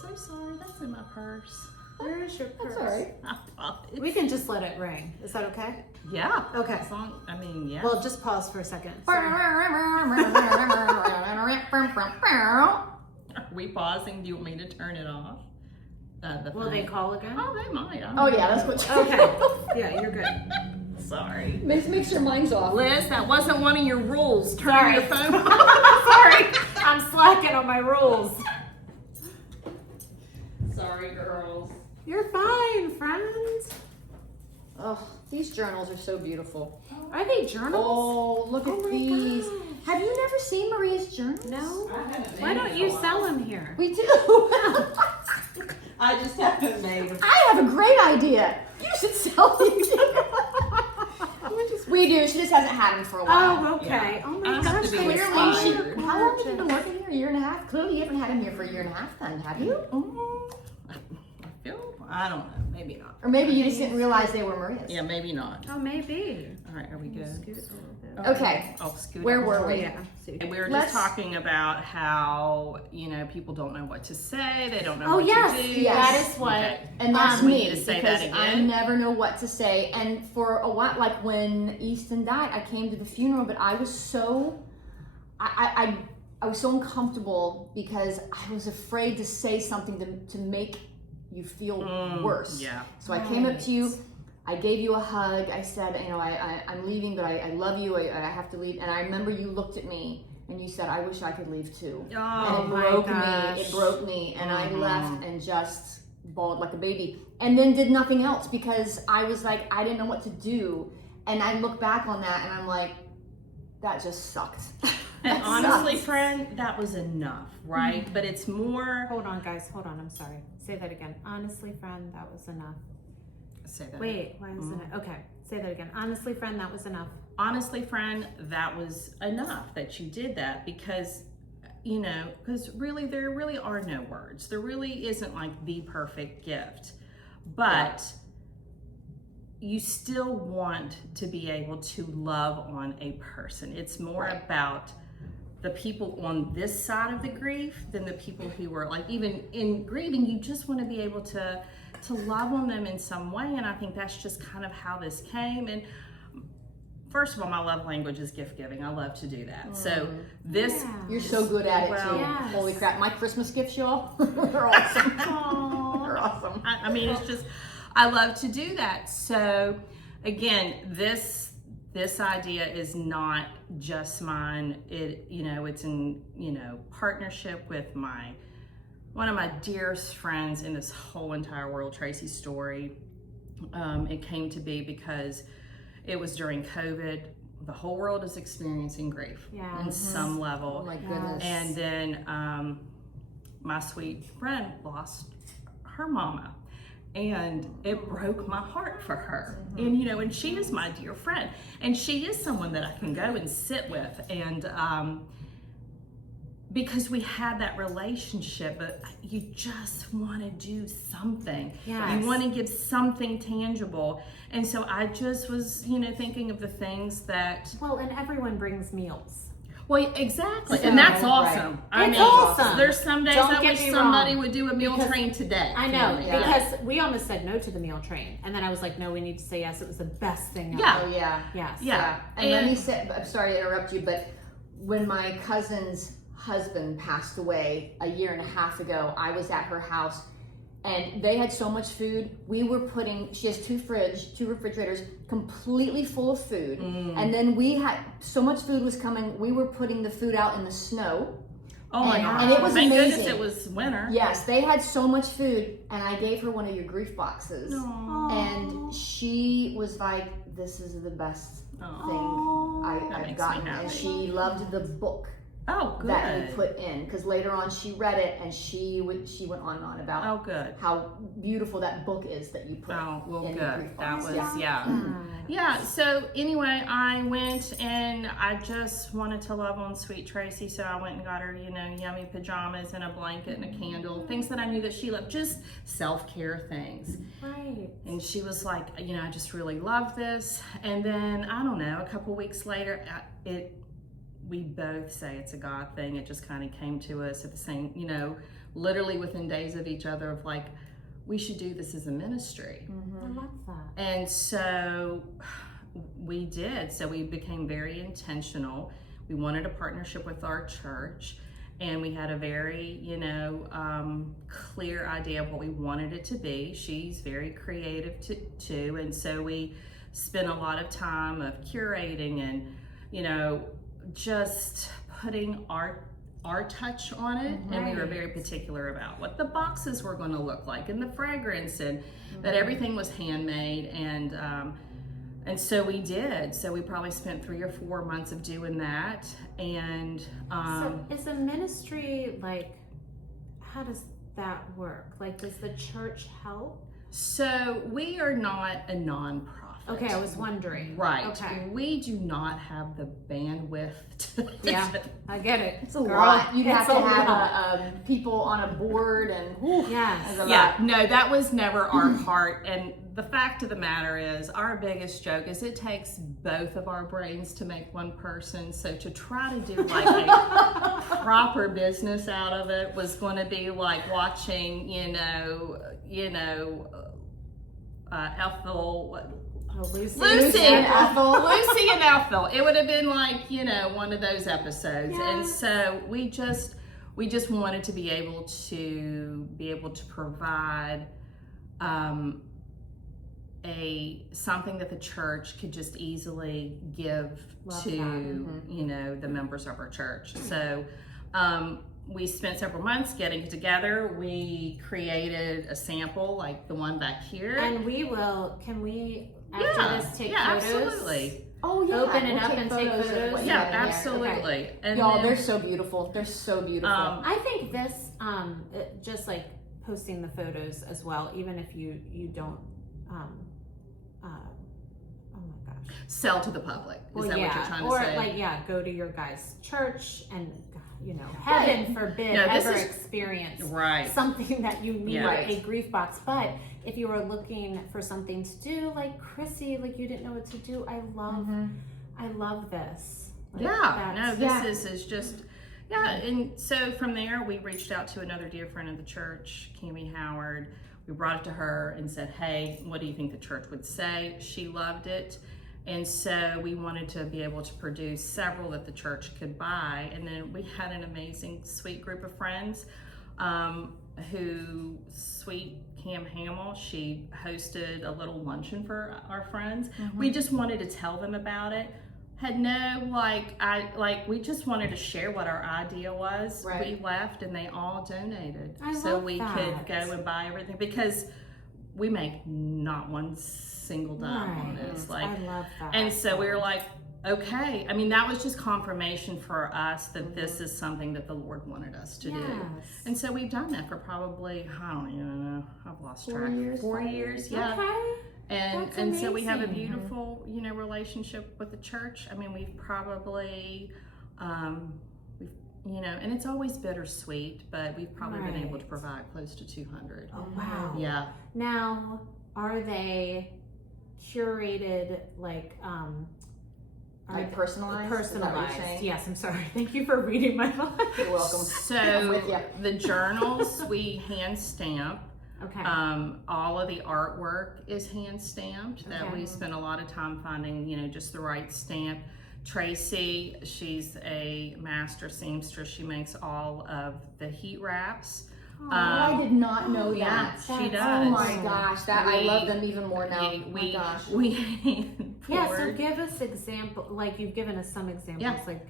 So sorry, that's in my purse. Where is your purse? That's all right. I apologize. We can just let it ring. Is that okay? Yeah. Okay. As long, yeah. Well, just pause for a second. Are we pausing? Do you want me to turn it off? Will phone? they call again? Oh, they might. Oh yeah, that's what. Okay. Yeah, you're good. Sorry. Make sure mine's off. Liz, that wasn't one of your rules. Turn your phone off. Sorry, I'm slacking on my rules. Sorry, girls. You're fine, friend. Oh, these journals are so beautiful. Are they journals? Oh, look at my these. gosh. Have you never seen Maria's journals? No. Why don't you sell them here? We do. I just haven't made. I have a great idea. You should sell these. We do. She just hasn't had them for a while. Oh, okay. Yeah. Oh my I have gosh. to be they're Clearly, so inspired. how long have you been working here? A year and a half? Clearly, you haven't had him here for a year and a half then, have you? I don't know. maybe not. Or maybe you just didn't realize they were Maria's. Yeah, maybe not. Oh, maybe. All right, are we good? Scoot it a little bit. Okay. I'll scoot Where up. were we? Yeah. So And we were Let's- just talking about how, people don't know what to say. They don't know Oh, what yes. to do. Yes. That is what. Okay. And that's We me, need to say because that I again. never know what to say. And for a while, like when Easton died, I came to the funeral, but I was so, I was so uncomfortable because I was afraid to say something to make you feel worse. Yeah. So I came up to you, I gave you a hug, I said, I'm leaving, but I love you, I have to leave. And I remember you looked at me and you said, I wish I could leave too. Oh, And it my broke gosh. me, it broke me, and I left and just bawled like a baby. And then did nothing else because I was like, I didn't know what to do. And I look back on that and I'm like, that just sucked. And That honestly, sucks. friend, that was enough, right? But it's more. Hold on, guys. Hold on. I'm sorry. Say that again. Honestly, friend, that was enough. Say that. Wait, why isn't it? Okay. Say that again. Honestly, friend, that was enough. Honestly, friend, that was enough that you did that because, because really, there really are no words. There really isn't like the perfect gift. But you still want to be able to love on a person. It's more about the people on this side of the grief than the people who were like, even in grieving, you just want to be able to love on them in some way. And I think that's just kind of how this came. And first of all, my love language is gift giving. I love to do that. So this, Yeah. You're so good at it Well, too. yes. Holy crap, my Christmas gifts, y'all, they're awesome. They're awesome. I mean, it's just, I love to do that. So again, this idea is not just mine. It's in, partnership with one of my dearest friends in this whole entire world, Tracy Story. It came to be because it was during COVID. The whole world is experiencing grief in some level. Oh my goodness. And then my sweet friend lost her mama. And it broke my heart for her. And and she is my dear friend. And she is someone that I can go and sit with. And because we had that relationship, but you just want to do something. Yes. You want to give something tangible. And so I just was, thinking of the things that. Well, and everyone brings meals. Well, exactly. So, and that's right. awesome. I It's mean, awesome. there's some days Don't I get wish me somebody wrong. would do a meal Because train today. I know, for me. because we almost said no to the meal train. And then I was like, no, we need to say yes. It was the best thing ever. Yeah. Oh yeah. Yes. Yeah. And let me say, I'm sorry to interrupt you, but when my cousin's husband passed away a year and a half ago, I was at her house and they had so much food. We were she has two refrigerators completely full of food. And then we had so much food was coming, we were putting the food out in the snow. Oh my And- God. and it was Thank amazing. goodness it was winter. Yes, they had so much food and I gave her one of your grief boxes. Aw. And she was like, this is the best Aw. thing That I've makes me gotten. And happy. she loved the book Oh, good. that you put in, because later on she read it and she went on and on about Oh, good. how beautiful that book is that you put Oh, well, in the good. grief That box. was, Yeah. yeah. So anyway, I went and I just wanted to love on sweet Tracy. So I went and got her, yummy pajamas and a blanket and a candle, things that I knew that she loved, just self-care things. Right. And she was like, I just really love this. And then, I don't know, a couple weeks later, we both say it's a God thing. It just kind of came to us at the same, literally within days of each other of like, we should do this as a ministry. I love that. And so we did. So we became very intentional. We wanted a partnership with our church and we had a very, clear idea of what we wanted it to be. She's very creative too. And so we spent a lot of time of curating and, just putting our touch on it. And we were very particular about what the boxes were going to look like and the fragrance and that everything was handmade. And so we did. So we probably spent 3 or 4 months of doing that. And So is a ministry how does that work? Does the church help? so we are not a nonprofit. it. Okay, I was wondering. Right. Okay. We do not have the bandwidth to Yeah, I get it. It's a lot. You'd have it's to a have lot. people on a board and whew, Yes. it's a Yeah, lot. no, that was never our heart. And the fact of the matter is, our biggest joke is it takes both of our brains to make one person. So to try to do like a proper business out of it was going to be like watching, Ethel. Lucy and Ethel. Lucy and Ethel. It would have been like, one of those episodes. Yes. And so we just wanted to be able to provide something that the church could just easily give Love to that. the members of our church. So we spent several months getting together. We created a sample like the one back here. And can we after this take photos? Absolutely. Oh yeah. Open it We'll up take and take of photos. what's Yeah, happening here. absolutely. And Y'all, then- they're so beautiful. They're so beautiful. I think this, just like posting the photos as well, even if you don't, oh my gosh. sell to the public. Is that what you're trying to say? Or like, go to your guys' church and, heaven forbid No, this ever is- experience Right. something that you need Yeah. a grief box. But if you were looking for something to do, like Chrissy, like you didn't know what to do, I love this. Like, This is just, and so from there we reached out to another dear friend of the church, Cammie Howard. We brought it to her and said, hey, what do you think the church would say? She loved it. And so we wanted to be able to produce several that the church could buy. And then we had an amazing, sweet group of friends sweet Cam Hamill, she hosted a little luncheon for our friends. We just wanted to tell them about it. Had no, we just wanted to share what our idea was. Right. We left and they all donated. I love we that. could go and buy everything because we make not one single dime on this. I love that. And so we were like, okay. I mean, that was just confirmation for us that this is something that the Lord wanted us to do. And so we've done that for probably, I don't even know, I've lost track. 4 years, yeah. Okay. And so we have a amazing. beautiful, relationship with the church. I mean, we've probably, and it's always bittersweet, but we've probably been able to provide close to 200. Oh, wow. Yeah. Now, are they curated like Personalized? Is that what you're Personalized. saying? Yes, I'm sorry. Thank you for reading my mind. You're welcome. So with ya. the journals we hand stamp. Okay. All of the artwork is hand stamped. That Okay. we spent a lot of time finding, just the right stamp. Tracy, she's a master seamstress. She makes all of the heat wraps. I did not know that. She does. Oh my gosh, I love them even more now. We gosh. hand Yeah, so poured. give us example. Like you've given us some examples. Yeah. Like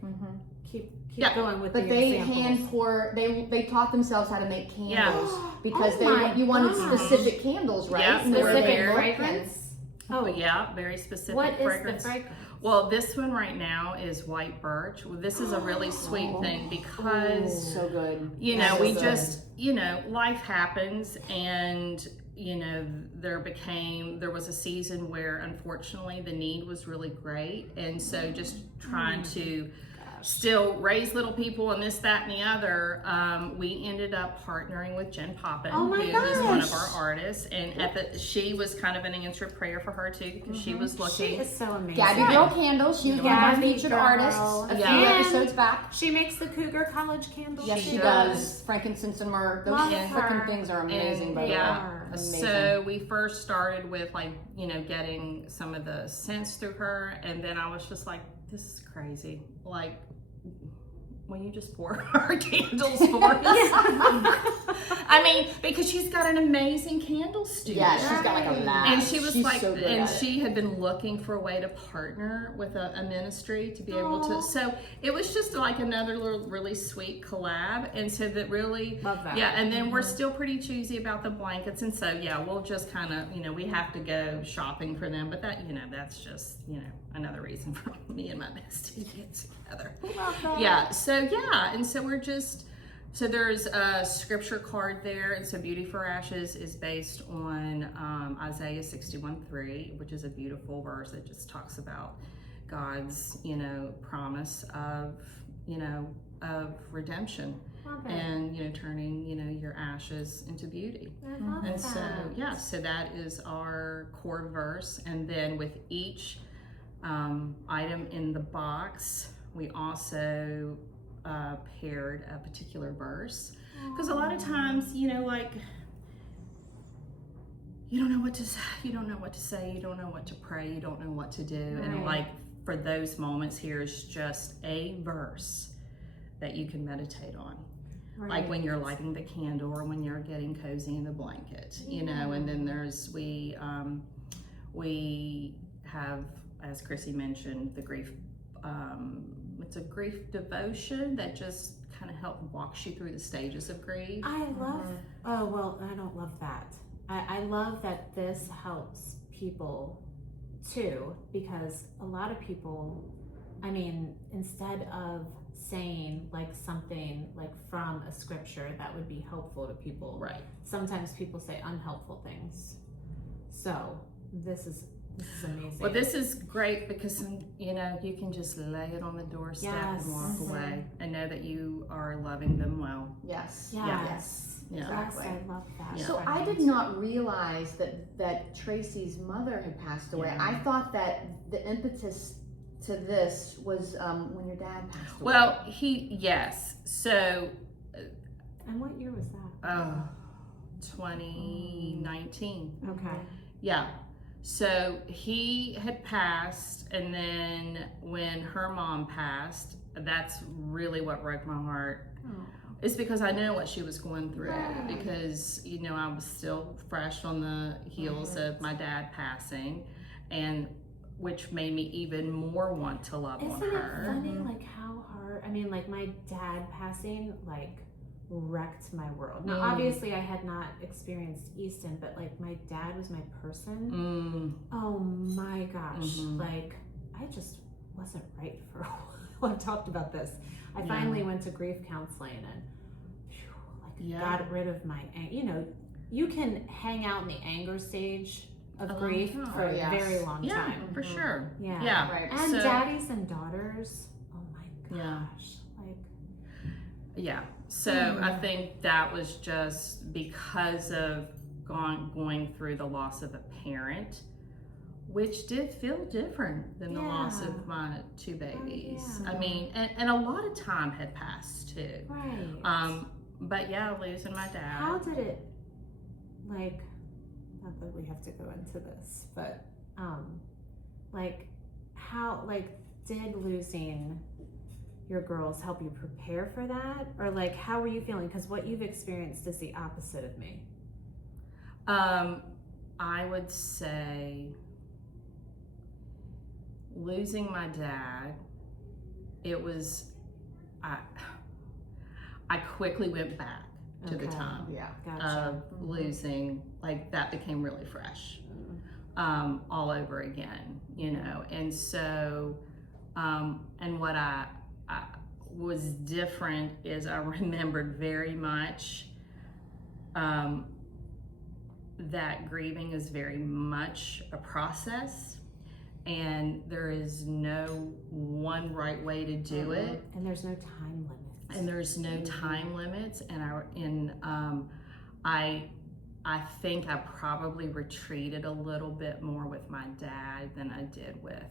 keep Yeah. going with But the they examples. hand pour. They taught themselves how to make candles Yeah. because Oh my you wanted gosh. specific candles, right? Yeah, And they were Specific very fragrance. Oh, Yeah, very specific what is fragrance. the fragrance? Well, this one right now is white birch. Well, this is a really sweet thing because so good. we good. just, life happens and, there was a season where unfortunately the need was really great. And so just trying to still raise little people and this, that, and the other, we ended up partnering with Jen Poppin, Oh my who is one of gosh. our artists. And she was kind of an answered prayer for her too, because she was She looking. is so amazing. Gabby Girl Candles. She was one of our Gabby featured Girl. artists a few Yeah. episodes back. She makes the Cougar College candles. Yes, she does. Frankincense and myrrh. Those Love freaking her. things are amazing, by the way. are. Amazing. So we first started with getting some of the scents through her, and then I was just like, this is crazy. Like, will you just pour our candles for us? I mean, because she's got an amazing candle studio. Yeah, she's got like a lab. And she was She's like, so good and at it. she had been looking for a way to partner with a ministry to be able Aw. to. So it was just like another little really sweet collab. And so that really, Love that. yeah. And then we're still pretty choosy about the blankets. And so, yeah, we'll just kind of, we have to go shopping for them. But that, that's just, another reason for me and my bestie to get together. Love that. Yeah. So, yeah. And so we're just, So there's a scripture card there, and so Beauty for Ashes is based on Isaiah 61:3, which is a beautiful verse that just talks about God's, promise of, of redemption. And turning your ashes into beauty. I love And that. so that is our core verse. And then with each item in the box, we also paired a particular verse, because a lot of times like you don't know what to say, you don't know what to pray, you don't know what to do. And like for those moments, here's just a verse that you can meditate on. Like when you're lighting the candle or when you're getting cozy in the blanket, and then we have, as Chrissy mentioned, the grief, it's a grief devotion that just kind of walks you through the stages of grief. I love, oh, well, I don't love that. I love that this helps people too, because a lot of people, instead of saying like something like from a scripture that would be helpful to people, Right. sometimes people say unhelpful things. So this is amazing. Well, this is great because you can just lay it on the doorstep and walk away and know that you are loving them well. Yes. Yes. Yeah. Exactly. Yes, I love that. Yeah. So I did not realize that Tracy's mother had passed away. Yeah. I thought that the impetus to this was when your dad passed away. Well, yes. So, And what year was that? 2019. Okay. Yeah. So he had passed, and then when her mom passed, that's really what broke my heart. Oh. It's because I know what she was going through, Right. because I was still fresh on the heels of my dad passing, and which made me even more want to love on Isn't her. it funny, like how hard? Like my dad passing, like wrecked my world. Now, obviously, I had not experienced Easton, but like my dad was my person. Oh my gosh! Like I just wasn't right for a while. I've talked about this. I finally went to grief counseling and got rid of my. You can hang out in the anger sage of grief for a very long time. For sure. Yeah. Right. And daddies and daughters. Oh my gosh. Yeah. So I think that was just because of going through the loss of a parent, which did feel different than the loss of my two babies. And a lot of time had passed too. Right. But losing my dad. How did it, not that we have to go into this, but how did losing your girls help you prepare for that? Or how were you feeling? Because what you've experienced is the opposite of me. I would say losing my dad, it was, I quickly went back to the time of losing, that became really fresh, all over again, and so, and what I was different is I remembered very much that grieving is very much a process, and there is no one right way to do it, and there's no time limit. I think I probably retreated a little bit more with my dad than I did with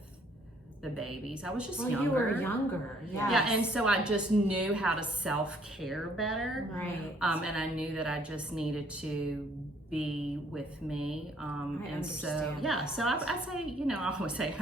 the babies. I was just younger. You were younger, yes. Yeah, and so I just knew how to self-care better. Right. And I knew that I just needed to be with me. And so, so I say, I always say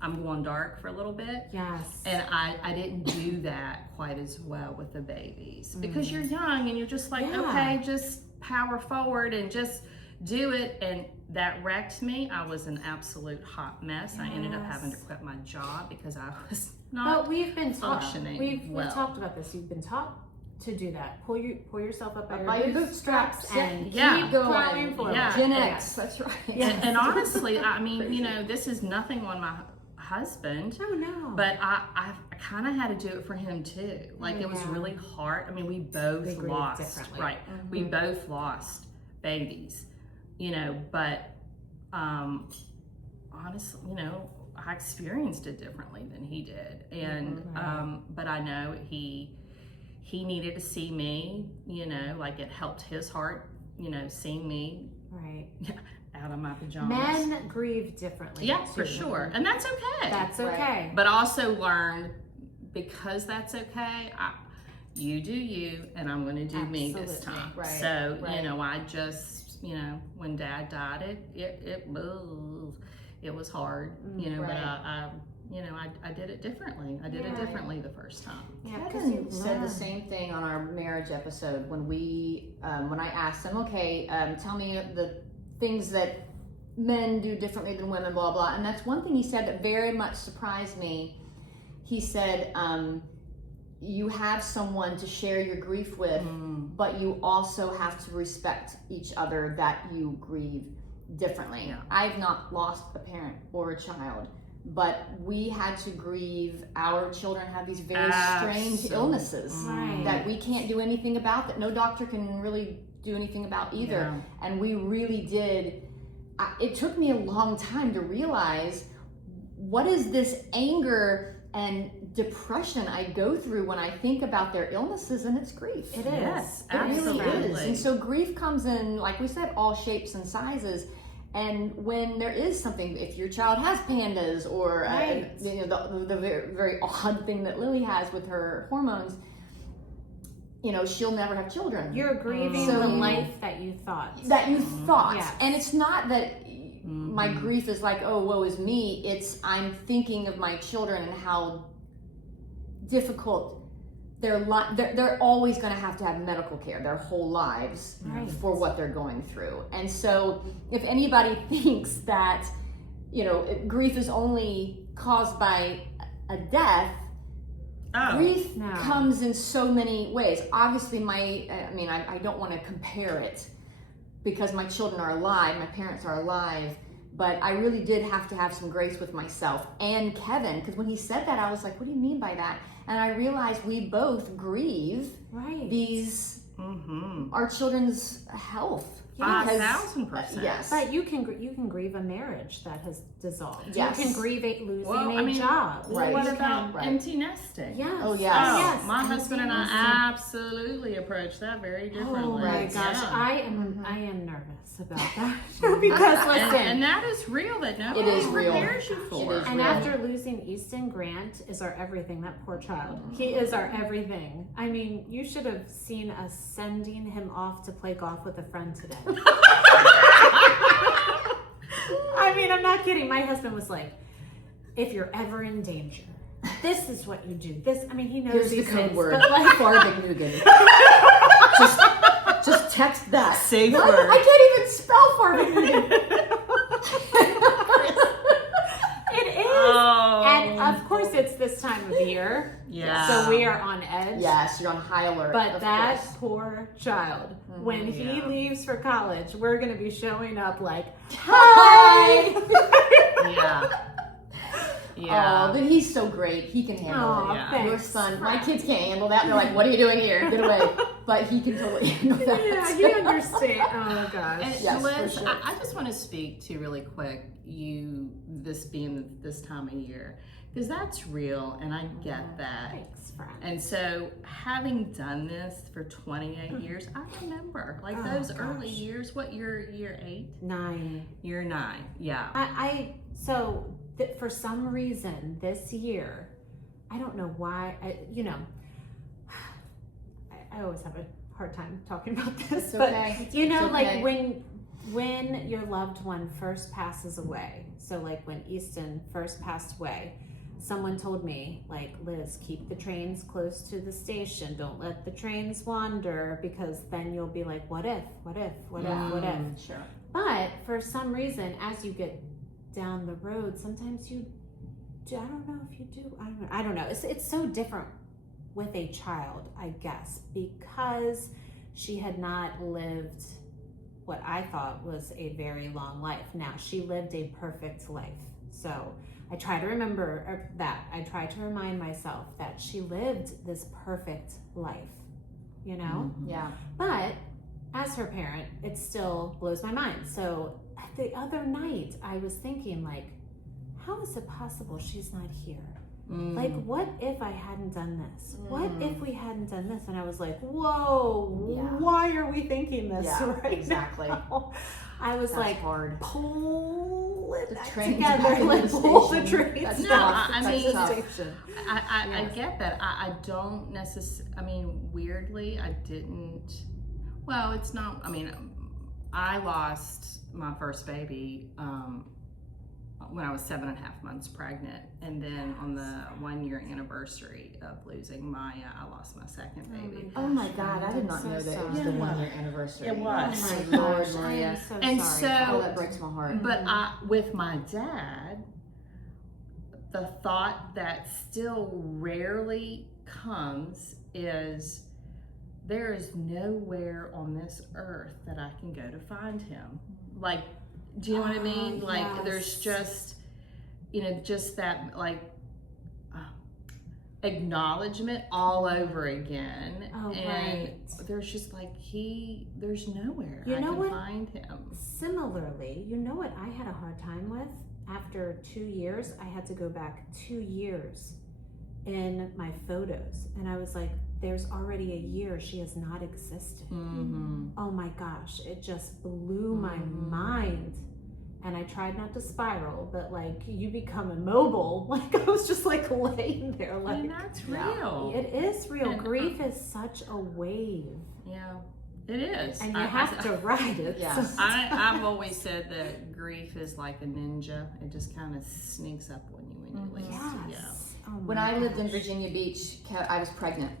I'm going dark for a little bit. Yes. And I didn't do that quite as well with the babies because you're young and you're just like, okay, just power forward and just do it. And that wrecked me. I was an absolute hot mess. I ended up having to quit my job because I was not But we've been functioning we've talked about this. You've been taught to do that. Pull yourself up by your bootstraps and keep going forward. Gen X, that's right. And honestly, this is nothing on my husband. Oh no. But I kind of had to do it for him too. Like it was Yeah. really hard. I mean, we both They grieve lost, differently. right? We both lost babies, you know, but honestly, you know, I experienced it differently than he did. And but I know he needed to see me, you know, like it helped his heart, you know, seeing me Right. out of my pajamas. Men grieve differently. Yeah, too. for sure. And that's okay. That's okay. But also learned, because that's okay, you do you, and I'm going to do me this Absolutely. time. Right, So, right. you know, I just, you know, when Dad died, it was hard, you know, Right. but you know, I did it differently. I did it Yeah. differently the first time. Yeah, 'cause Kevin you said the learn. same thing on our marriage episode when when I asked him, okay, tell me the things that men do differently than women, blah, blah. And that's one thing he said that very much surprised me. He said, you have someone to share your grief with, but you also have to respect each other that you grieve differently. Yeah. I've not lost a parent or a child, but we had to grieve. Our children have these very strange Absolutely. illnesses Right. that we can't do anything about, that no doctor can really do anything about either. Yeah. And we really did. It took me a long time to realize what is this anger and depression I go through when I think about their illnesses, and it's grief. It is. Yes, It really absolutely. is. And so grief comes in, like we said, all shapes and sizes. And when there is something, if your child has pandas or Right. you know, the very, very odd thing that Lily has with her hormones, you know, she'll never have children. You're grieving So the you- life that you thought. That you thought. Yes. And it's not that my grief is like, oh, woe is me. It's I'm thinking of my children and how difficult they're always going to have medical care their whole lives Right. for what they're going through. And so if anybody thinks that, you know, grief is only caused by a death, grief No. comes in so many ways. Obviously, I don't want to compare it because my children are alive, my parents are alive, but I really did have to have some grace with myself and Kevin, because when he said that, I was like, what do you mean by that? And I realized we both grieve Right. these, our children's health. Because- 5,000%. Yes. But you can grieve a marriage that has dissolved. Yes. You can grieve losing Well, a I mean, job. Well, Right. what You about Right. empty nesting? Yes. Oh, yes. Oh, Yes. my empty husband and nesting. I absolutely approach that very differently. Oh my Right. gosh, Yeah. I am nervous about that because listen. And that is real. That nobody It is real. prepares you for. It is And real. after losing Easton, Grant is our everything. That poor child. He is our everything. I mean, you should have seen us sending him off to play golf with a friend today. I mean, I'm not kidding. My husband was like, if you're ever in danger, this is what you do. This, I mean, he knows Here's the these code things, word. but like, Farvig-Nugan. just text that. Safe What? word. I can't even spell Farvig-Nugan. it is. Oh. And of course, it's this time of year. Yeah. So we are on edge. Yes, you're on high alert. But of that course. poor child, when he Yeah. leaves for college, we're going to be showing up like, hi! Yeah. Yeah. Oh, but he's so great. He can handle Aw, it. Yeah. thanks. Your son, my kids can't handle that. They're like, what are you doing here? Get away. But he can totally handle that. Yeah, he understands. Oh, gosh. And Yes, Liz, for sure. I just want to speak to really quick, this being this time of year, because that's real and I get that. Thanks, friend. And so having done this for 28 years, I remember like Oh, those early gosh. years. What year 8? 9. Year 9. Yeah. For some reason this year, I don't know why, I always have a hard time talking about this, It's but okay. you know, It's like okay. when your loved one first passes away, so like when Easton first passed away, someone told me, like, Liz, keep the trains close to the station, don't let the trains wander, because then you'll be like, what if? Sure. But for some reason, as you get down the road, sometimes you do, I don't know if you do, I don't know. It's so different with a child, I guess, because she had not lived what I thought was a very long life. Now, she lived a perfect life. So I try to remember that. I try to remind myself that she lived this perfect life, you know? Yeah. But as her parent, it still blows my mind. So the other night, I was thinking, like, how is it possible she's not here? Like, what if I hadn't done this? What if we hadn't done this? And I was like, whoa, why are we thinking this right now? I was like, pull it back together. Let's pull the trains back. I get that. I don't necessarily, I mean, weirdly, I didn't, well, it's not, I mean, I lost my first baby when I was 7.5 months pregnant, and then on the 1-year anniversary of losing Maya, I lost my second baby. Oh my God, I did not know that it was the 1-year anniversary. It was. Oh my Lord, gosh, Maria. I am so And sorry. so, Oh, that breaks my heart. but with my dad, the thought that still rarely comes is there is nowhere on this earth that I can go to find him. Like, do you know what I mean? Like, there's just, you know, just that, like, acknowledgement all over again. And there's just like, there's nowhere I can find him. Similarly, you know what I had a hard time with? After 2 years, I had to go back 2 years in my photos. And I was like, there's already a year she has not existed. Oh my gosh, it just blew my mind. And I tried not to spiral, but like, you become immobile. Like, I was just like laying there like, and that's real. It is real. And grief is such a wave. Yeah, it is. And you have to ride it. Yes. I've always said that grief is like a ninja. It just kind of sneaks up on you when you least. Yes. Oh When I lived in Virginia Beach, I was pregnant,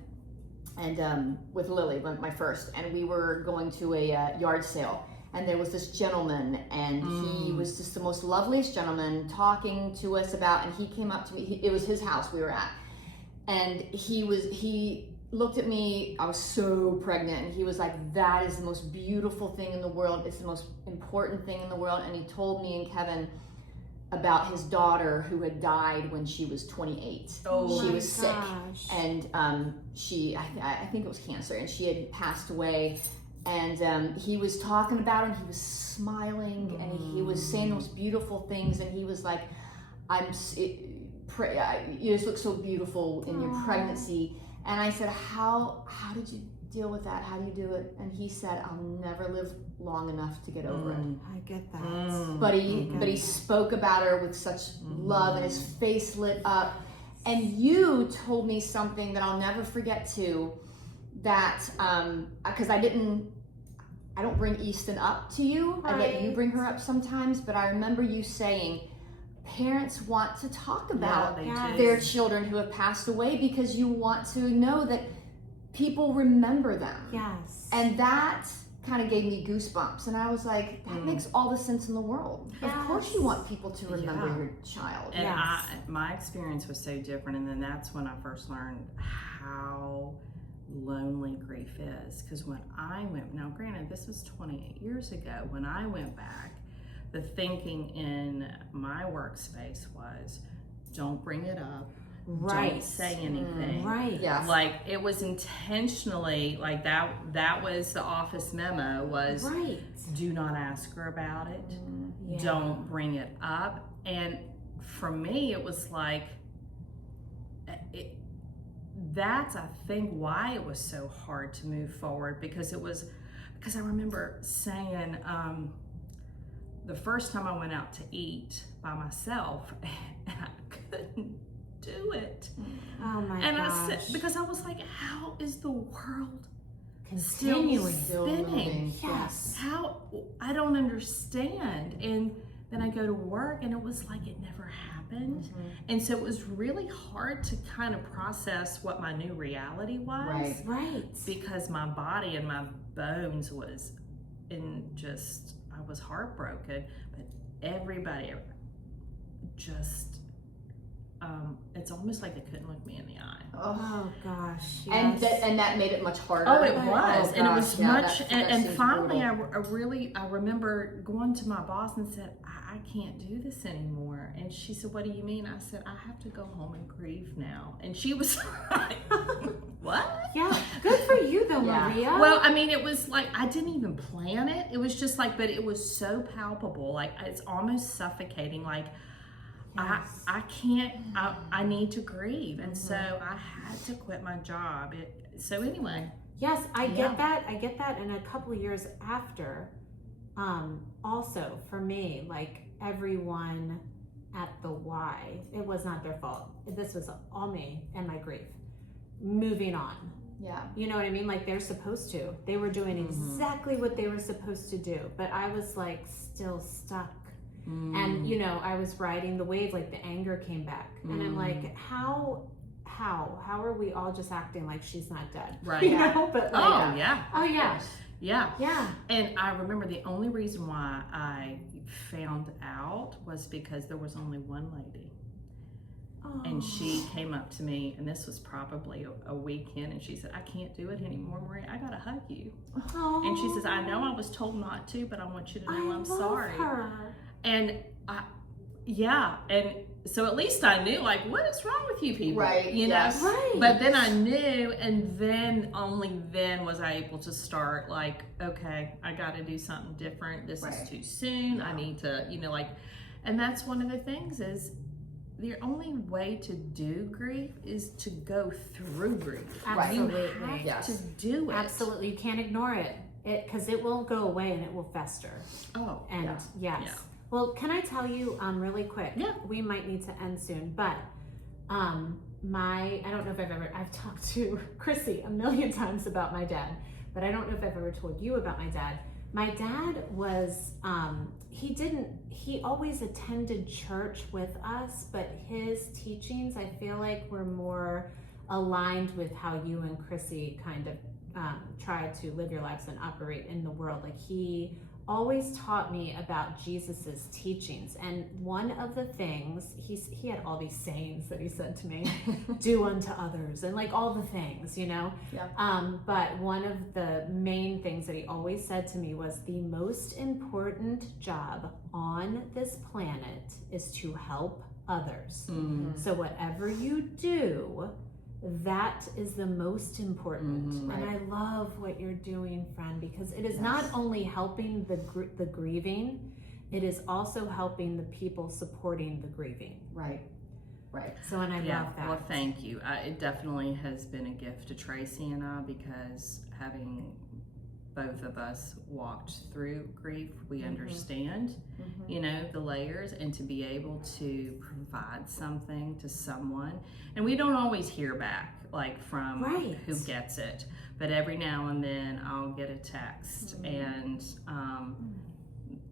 and with Lily, my first, and we were going to a yard sale. And there was this gentleman, and he was just the most loveliest gentleman talking to us about, and he came up to me, it was his house we were at, and he looked at me, I was so pregnant, and he was like, that is the most beautiful thing in the world, it's the most important thing in the world, and he told me and Kevin about his daughter who had died when she was 28. She was sick, and I think it was cancer, and she had passed away. And he was talking about it, and he was smiling, and he was saying the most beautiful things, and he was like, you just look so beautiful in your pregnancy. And I said, how did you deal with that? How do you do it? And he said, I'll never live long enough to get over it. I get that. But he spoke about her with such love, and his face lit up. And you told me something that I'll never forget too, that, because I don't bring Easton up to you. I let you bring her up sometimes, but I remember you saying, parents want to talk about their children who have passed away because you want to know that people remember them. Yes. And that kind of gave me goosebumps. And I was like, that makes all the sense in the world. Yes. Of course you want people to remember your child. And my experience was so different, and then that's when I first learned how lonely grief is. Because when I went, now granted this was 28 years ago, when I went back, the thinking in my workspace was, don't bring it up, don't say anything. Like, it was intentionally like that was the office memo was, do not ask her about it, don't bring it up. And for me it was like, that's I think why it was so hard to move forward, because I remember saying the first time I went out to eat by myself, and I couldn't do it. Oh my and gosh. I said, because I was like, how is the world continuing still spinning? Yes. How, I don't understand. And then I go to work, and it was like it never happened. And so it was really hard to kind of process what my new reality was. Because my body and my bones was I was heartbroken. But everybody just it's almost like they couldn't look me in the eye. Oh gosh. And Yes. that made it much harder. Oh, it was, Oh, and it gosh, was yeah, much. that And seems finally, brutal. I remember going to my boss and said, I can't do this anymore. And she said, "What do you mean?" I said, "I have to go home and grieve now." And she was like, "What?" Yeah. Good for you though, Yeah. Maria. Well, I mean, it was like I didn't even plan it. It was just like, but it was so palpable. Like it's almost suffocating. Like Yes. I can't. I need to grieve, and so I had to quit my job. So anyway. Yes, I Yeah. get that. I get that. And a couple of years after, also for me, like everyone at the Y, it was not their fault. This was all me and my grief. Moving on. Yeah. You know what I mean? Like they're supposed to. They were doing exactly what they were supposed to do. But I was like still stuck. And you know, I was riding the wave, like the anger came back. And I'm like, how are we all just acting like she's not dead? Right. You know? But like, Oh yeah. oh yeah. Yeah. Yeah. And I remember the only reason why I found out was because there was only one lady. Oh. And she came up to me, and this was probably a weekend, and she said, "I can't do it anymore, Maria. I gotta hug you." Oh. And she says, "I know I was told not to, but I want you to know I'm love sorry." her. And and so at least I knew, like, what is wrong with you people? Right, You know? yes. Right. But then I knew, and then only then was I able to start, like, okay, I got to do something different. This Right. is too soon. I need to, like, and that's one of the things is the only way to do grief is to go through grief. Right. You Absolutely. have Yes. to do it. Absolutely. You can't ignore it. Because it won't go away and it will fester. Oh, And Yeah. yes. Yeah. Well, can I tell you really quick? Yeah. We might need to end soon, but I don't know if I've talked to Chrissy a million times about my dad, but I don't know if I've ever told you about my dad. My dad was, he always attended church with us, but his teachings, I feel like, were more aligned with how you and Chrissy kind of try to live your lives and operate in the world. Like he always taught me about Jesus's teachings, and one of the things he had all these sayings that he said to me, do unto others, and like all the things, you know. Yeah. But one of the main things that he always said to me was the most important job on this planet is to help others. So whatever you do, that is the most important. right. And I love what you're doing, friend, because it is not only helping the grieving, it is also helping the people supporting the grieving. Right. Right. So, and I love that. Well, thank you. It definitely has been a gift to Tracy and I, because having both of us walked through grief, we understand, the layers, and to be able to provide something to someone. And we don't always hear back, like from who gets it, but every now and then I'll get a text and,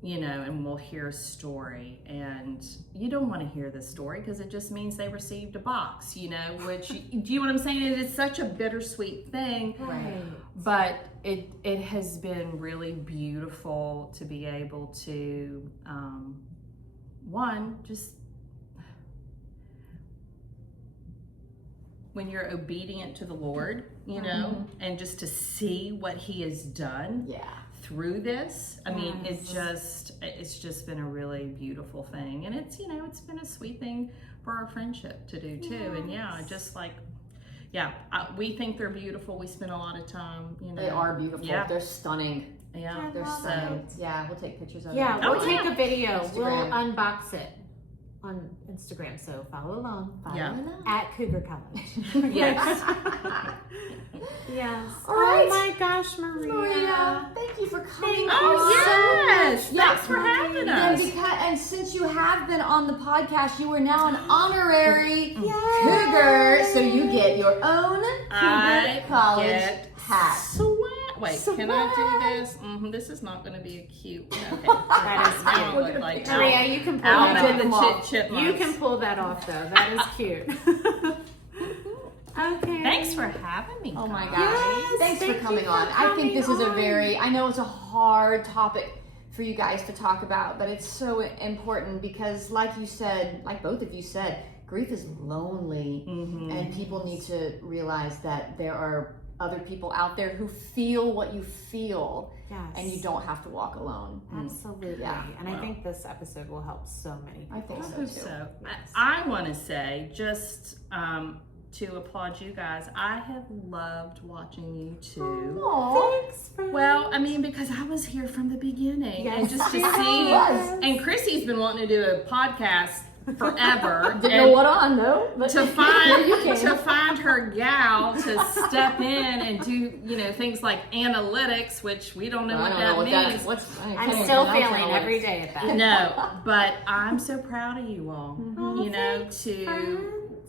and we'll hear a story, and you don't want to hear the story because it just means they received a box, which, do you know what I'm saying? It is such a bittersweet thing. Right. But it has been really beautiful to be able to, just when you're obedient to the Lord, and just to see what He has done through this. I mean, it's just been a really beautiful thing, and it's been a sweet thing for our friendship to do too. And just like. We think they're beautiful. We spend a lot of time, They are beautiful. Yeah. They're stunning. Yeah. They're love stunning. it. Yeah, we'll take pictures of Yeah, them. we'll take a video. Instagram. We'll unbox it on Instagram. So follow along. At Cougar College. Yes. Yes. All right. Oh my gosh, Maria. Maria, thank you for coming. Yes. Yeah. Thanks for having And, us. and since you have been on the podcast, you are now an honorary Cougar, so you get your own Cougar College hat. Sweat. Wait, can I do this? This is not going to be a cute. Okay. That is I don't cute. look like Maria, you can pull Alvin that and off. the Chipmunks. You can pull that off, though. That is cute. Okay. Thanks for having me. Oh my guys. gosh. Yes, Thanks for thank coming you on. for I think this is a coming I know it's a hard topic for you guys to talk about, but it's so important because like you said, like both of you said, grief is lonely, and people need to realize that there are other people out there who feel what you feel, and you don't have to walk alone. Absolutely. And I think this episode will help so many people. I think so too. So I want to say, just to applaud you guys, I have loved watching you two. Thanks, friend. Well, I mean, because I was here from the beginning, and just to Yes. see, Yes. and Chrissy's been wanting to do a podcast forever. Didn't know what on though. But To you came. find her gal to step in and do, you know, things like analytics, which we don't know I what don't that know what means. that is. I'm still failing every day at that. No, but I'm so proud of you all. Oh, You know, thanks, to friend.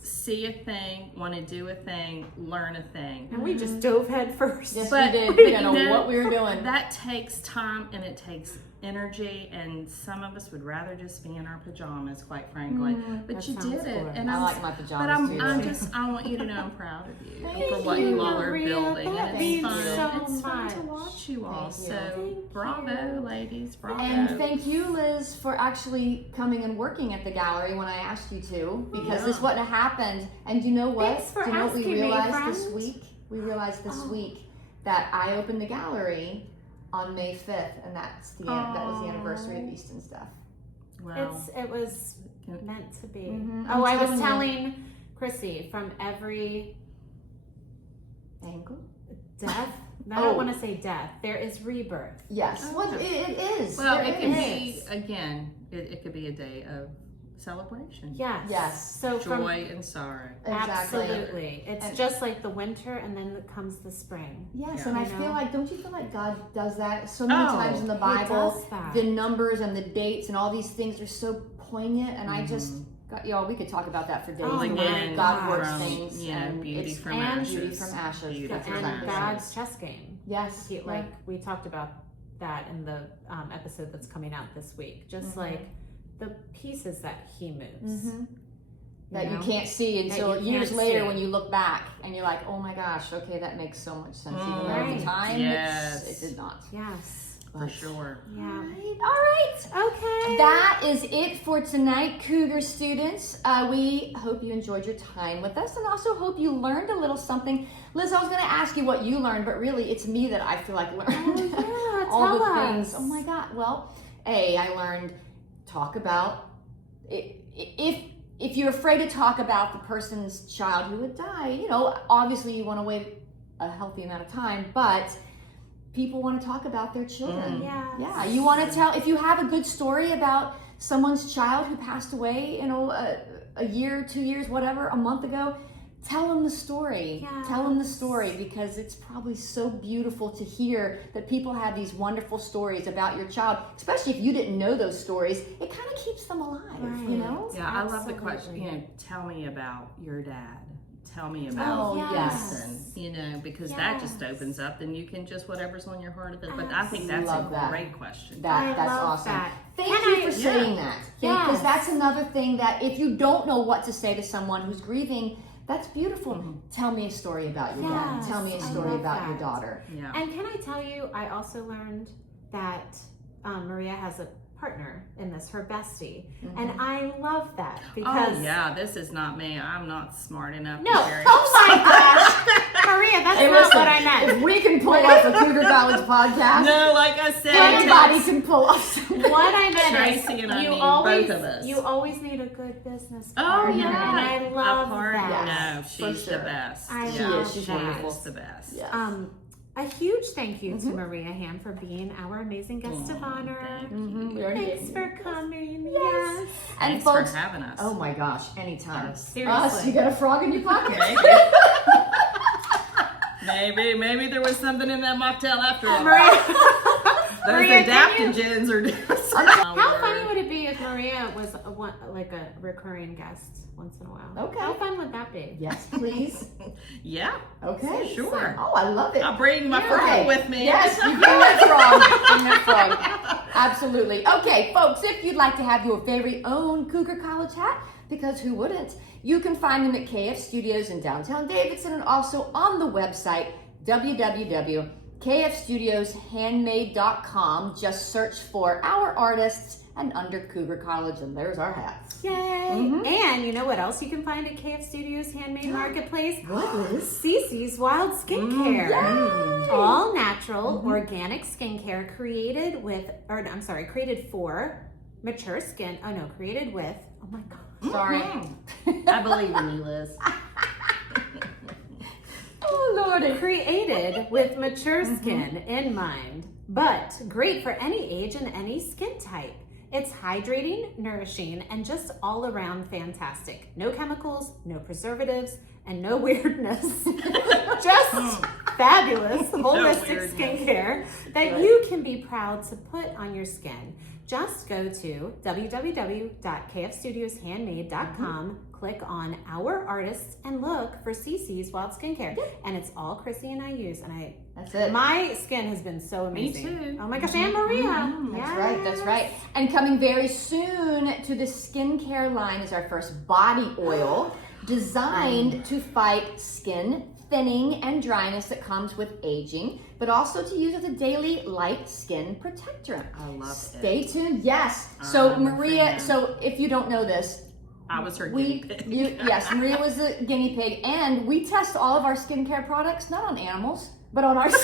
see a thing, want to do a thing, learn a thing. And we just dove head first. Yes, But, we did. We didn't you know know, what we were doing. That takes time and it takes energy, and some of us would rather just be in our pajamas, quite frankly. But that you sounds did it, good. and I I'm, like my but pajamas too. I want you to know I'm proud of you Thank for what you, you all are Maria. building, That and means it's fun. so It's fun to much. watch you all. Thank you. So Thank bravo, you. ladies, bravo. And thank you, Liz, for actually coming and working at the gallery when I asked you to, because this wouldn't have happened. And you know what? Thanks for Do you know what we asking me, realized this friend. week? We realized this Oh. week that I opened the gallery on May 5th, and that was the anniversary of Beast and Stuff. Wow. It was meant to be. Mhm. Oh, I'm I was telling telling Chrissy, from every Angle? death, I Oh. don't want to say death, there is rebirth. Yes. Well, it is. Well, There it could is. be, again, it could be a day of celebration. Yes. Yes. So from Joy and sorrow. Exactly. absolutely, it's And- just like the winter, and then comes the spring. Yes, Yeah. and I You know? feel like, don't you feel like God does that so many Oh, times in the He Bible? does that. The numbers and the dates and all these things are so poignant, and I just, Mm-hmm. y'all, we could talk about that for days. Oh the my way God works gosh. things, you know, and beauty it's from and ashes. beauty from ashes. Beauty That's from and exactly ashes. right. God's chess game. Yes, He, like we talked about that in the episode that's coming out this week. Just Mhm. like the pieces that He moves. that you know? can't see until That you years can't later see. when you look back and you're like, oh my gosh, okay, that makes so much sense. Even though at Right. the time, Yes. it did not. Yes. For But- sure. Yeah. All right. Okay. That is it for tonight, Cougar students. We hope you enjoyed your time with us, and also hope you learned a little something. Liz, I was going to ask you what you learned, but really it's me that I feel like learned Oh, yeah, all the tell things. us. Oh my God. Well, I learned talk about it. If you're afraid to talk about the person's child who would die, you know, obviously you want to wait a healthy amount of time, but people want to talk about their children. Yes. Yeah, you want to tell, if you have a good story about someone's child who passed away, you know, a year, 2 years, whatever, a month ago, tell them the story. Yes. Tell them the story, because it's probably so beautiful to hear that people have these wonderful stories about your child, especially if you didn't know those stories. It kind of keeps them alive, Right. you know? Yeah, I love the question. Absolutely. You know, tell me about your dad. Tell me about Oh, yes. Jason, you know, because that just Yes. opens up, and you can just whatever's on your heart at the. But I think that's Love a that. great question. That's love awesome. that. Thank And you I- for saying that. Because Yes. that's another thing that if you don't know what to say to someone who's grieving, that's beautiful. Mm-hmm. Tell me a story about your dad. Yes, Tell me a I story love about your that. daughter. Yeah. And can I tell you, I also learned that Maria has a partner in this, her bestie. And I love that because Oh yeah, this is not me. I'm not smart enough. No, To carry oh my gosh, Maria, that's Hey, not listen, what I meant. if we can pull off a Cougar College podcast, No, like I said, anybody it's- can pull off something. What I meant Tracy and I is, you mean always, both of us. you always need a good business Oh partner, yeah, and I love a partner. that. No, For she's sure. the best. I She yeah, is. She's that. wonderful. She's the best. Yeah. A huge thank you to Maria Hamm for being our amazing guest of honor. Thank Mhm, we you. already Thanks gave for you- coming. Yes. Yes. And Thanks folks, for having us. oh my gosh, anytime. Yes. Seriously. You got a frog in your pocket. Maybe there was something in that mocktail after all. Maria, Those Maria, can you- adaptogens are how funny would it be if Maria was like a recurring guest once in a while? Okay. How fun would that be? Yes, please. Yeah, Okay. sure. Oh, I love it. I'll bring my Yeah. frog Okay. with me. Yes, you bring that frog. Bring that frog. Absolutely. Okay, folks, if you'd like to have your very own Cougar College hat, because who wouldn't, you can find them at KF Studios in downtown Davidson, and also on the website, www.kfstudioshandmade.com. Just search for our artists and under Cougar College, and there's our hats. Yay! And you know what else you can find at KF Studios Handmade Marketplace? What is? Cece's Wild Skincare. Yay! All natural, organic skincare created for mature skin. Oh no, created with. Oh my God. Sorry. I believe in you, Liz. Oh, Lordy. Created with mature skin in mind, but great for any age and any skin type. It's hydrating, nourishing, and just all around fantastic. No chemicals, no preservatives, and no weirdness. Just fabulous, holistic skincare that you can be proud to put on your skin. Just go to www.kfstudioshandmade.com, click on Our Artists, and look for Cece's Wild Skincare. And it's all Chrissy and I use, and That's it. my skin has been so amazing. Me too. Oh my gosh, and Maria. That's right. And coming very soon to the skincare line is our first body oil designed to fight skin thinning and dryness that comes with aging, but also to use as a daily light skin protector. I love Stay it. tuned. Yes. So I'm a Maria, fan. so if you don't know this, I was her guinea pig. Yes, Maria was the guinea pig, and we test all of our skincare products not on animals, but on ourselves.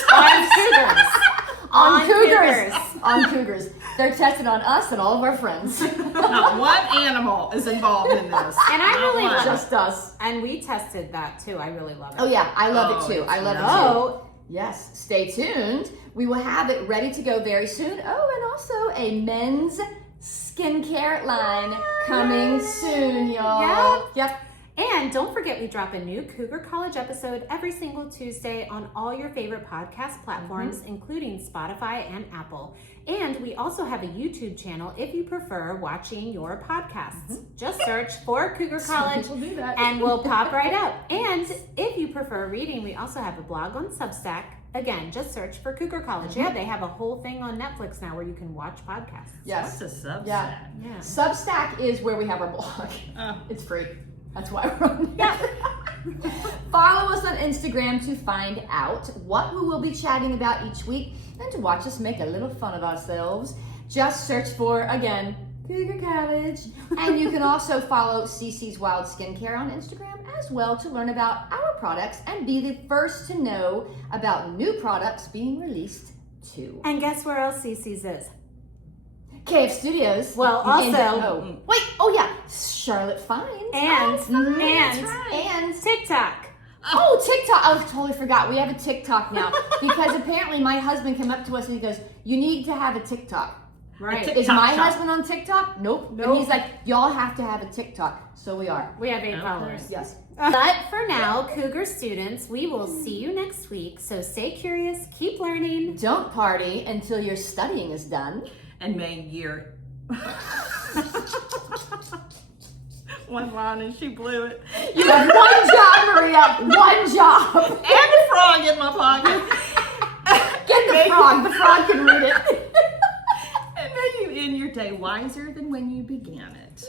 On cougars. On cougars. They're tested on us and all of our friends. Not one animal is involved in this. And I really Not one. love Just us. And we tested that too. I really love it. Oh yeah, I love it too. it's I love it too. Oh, Yes, stay tuned. We will have it ready to go very soon. Oh, and also a men's skincare line coming soon, y'all. Yep. and don't forget we drop a new Cougar College episode every single Tuesday on all your favorite podcast platforms, including Spotify and Apple. And we also have a YouTube channel if you prefer watching your podcasts. Just search for Cougar College We'll do that. and we'll pop right up. And if you prefer reading, we also have a blog on Substack. Again, just search for Cougar College. Yeah, they have a whole thing on Netflix now where you can watch podcasts. Yes. What's a Substack? Yeah. Yeah. Substack is where we have our blog. Oh. It's free. That's why we're on there. Follow us on Instagram to find out what we will be chatting about each week and to watch us make a little fun of ourselves. Just search for, again, Cougar College. And you can also follow Cece's Wild Skincare on Instagram as well to learn about our products and be the first to know about new products being released too. And guess where else Cece's is? KF Studios. Well, also- Oh yeah, Charlotte Fines. And And TikTok. oh, TikTok. I totally forgot. We have a TikTok now because apparently my husband came up to us and he goes, "You need to have a TikTok." Right. A Is my TikTok. husband on TikTok? Nope. And he's like, "Y'all have to have a TikTok." So we are. We have 8 Okay. followers. Yes. But for now, Cougar students, we will see you next week. So stay curious, keep learning. Don't party until your studying is done. And may your one line and she blew it. You have one job, Maria. One job. And the frog in my pocket. Get the frog. The frog can read it. And may you end your day wiser than when you began it.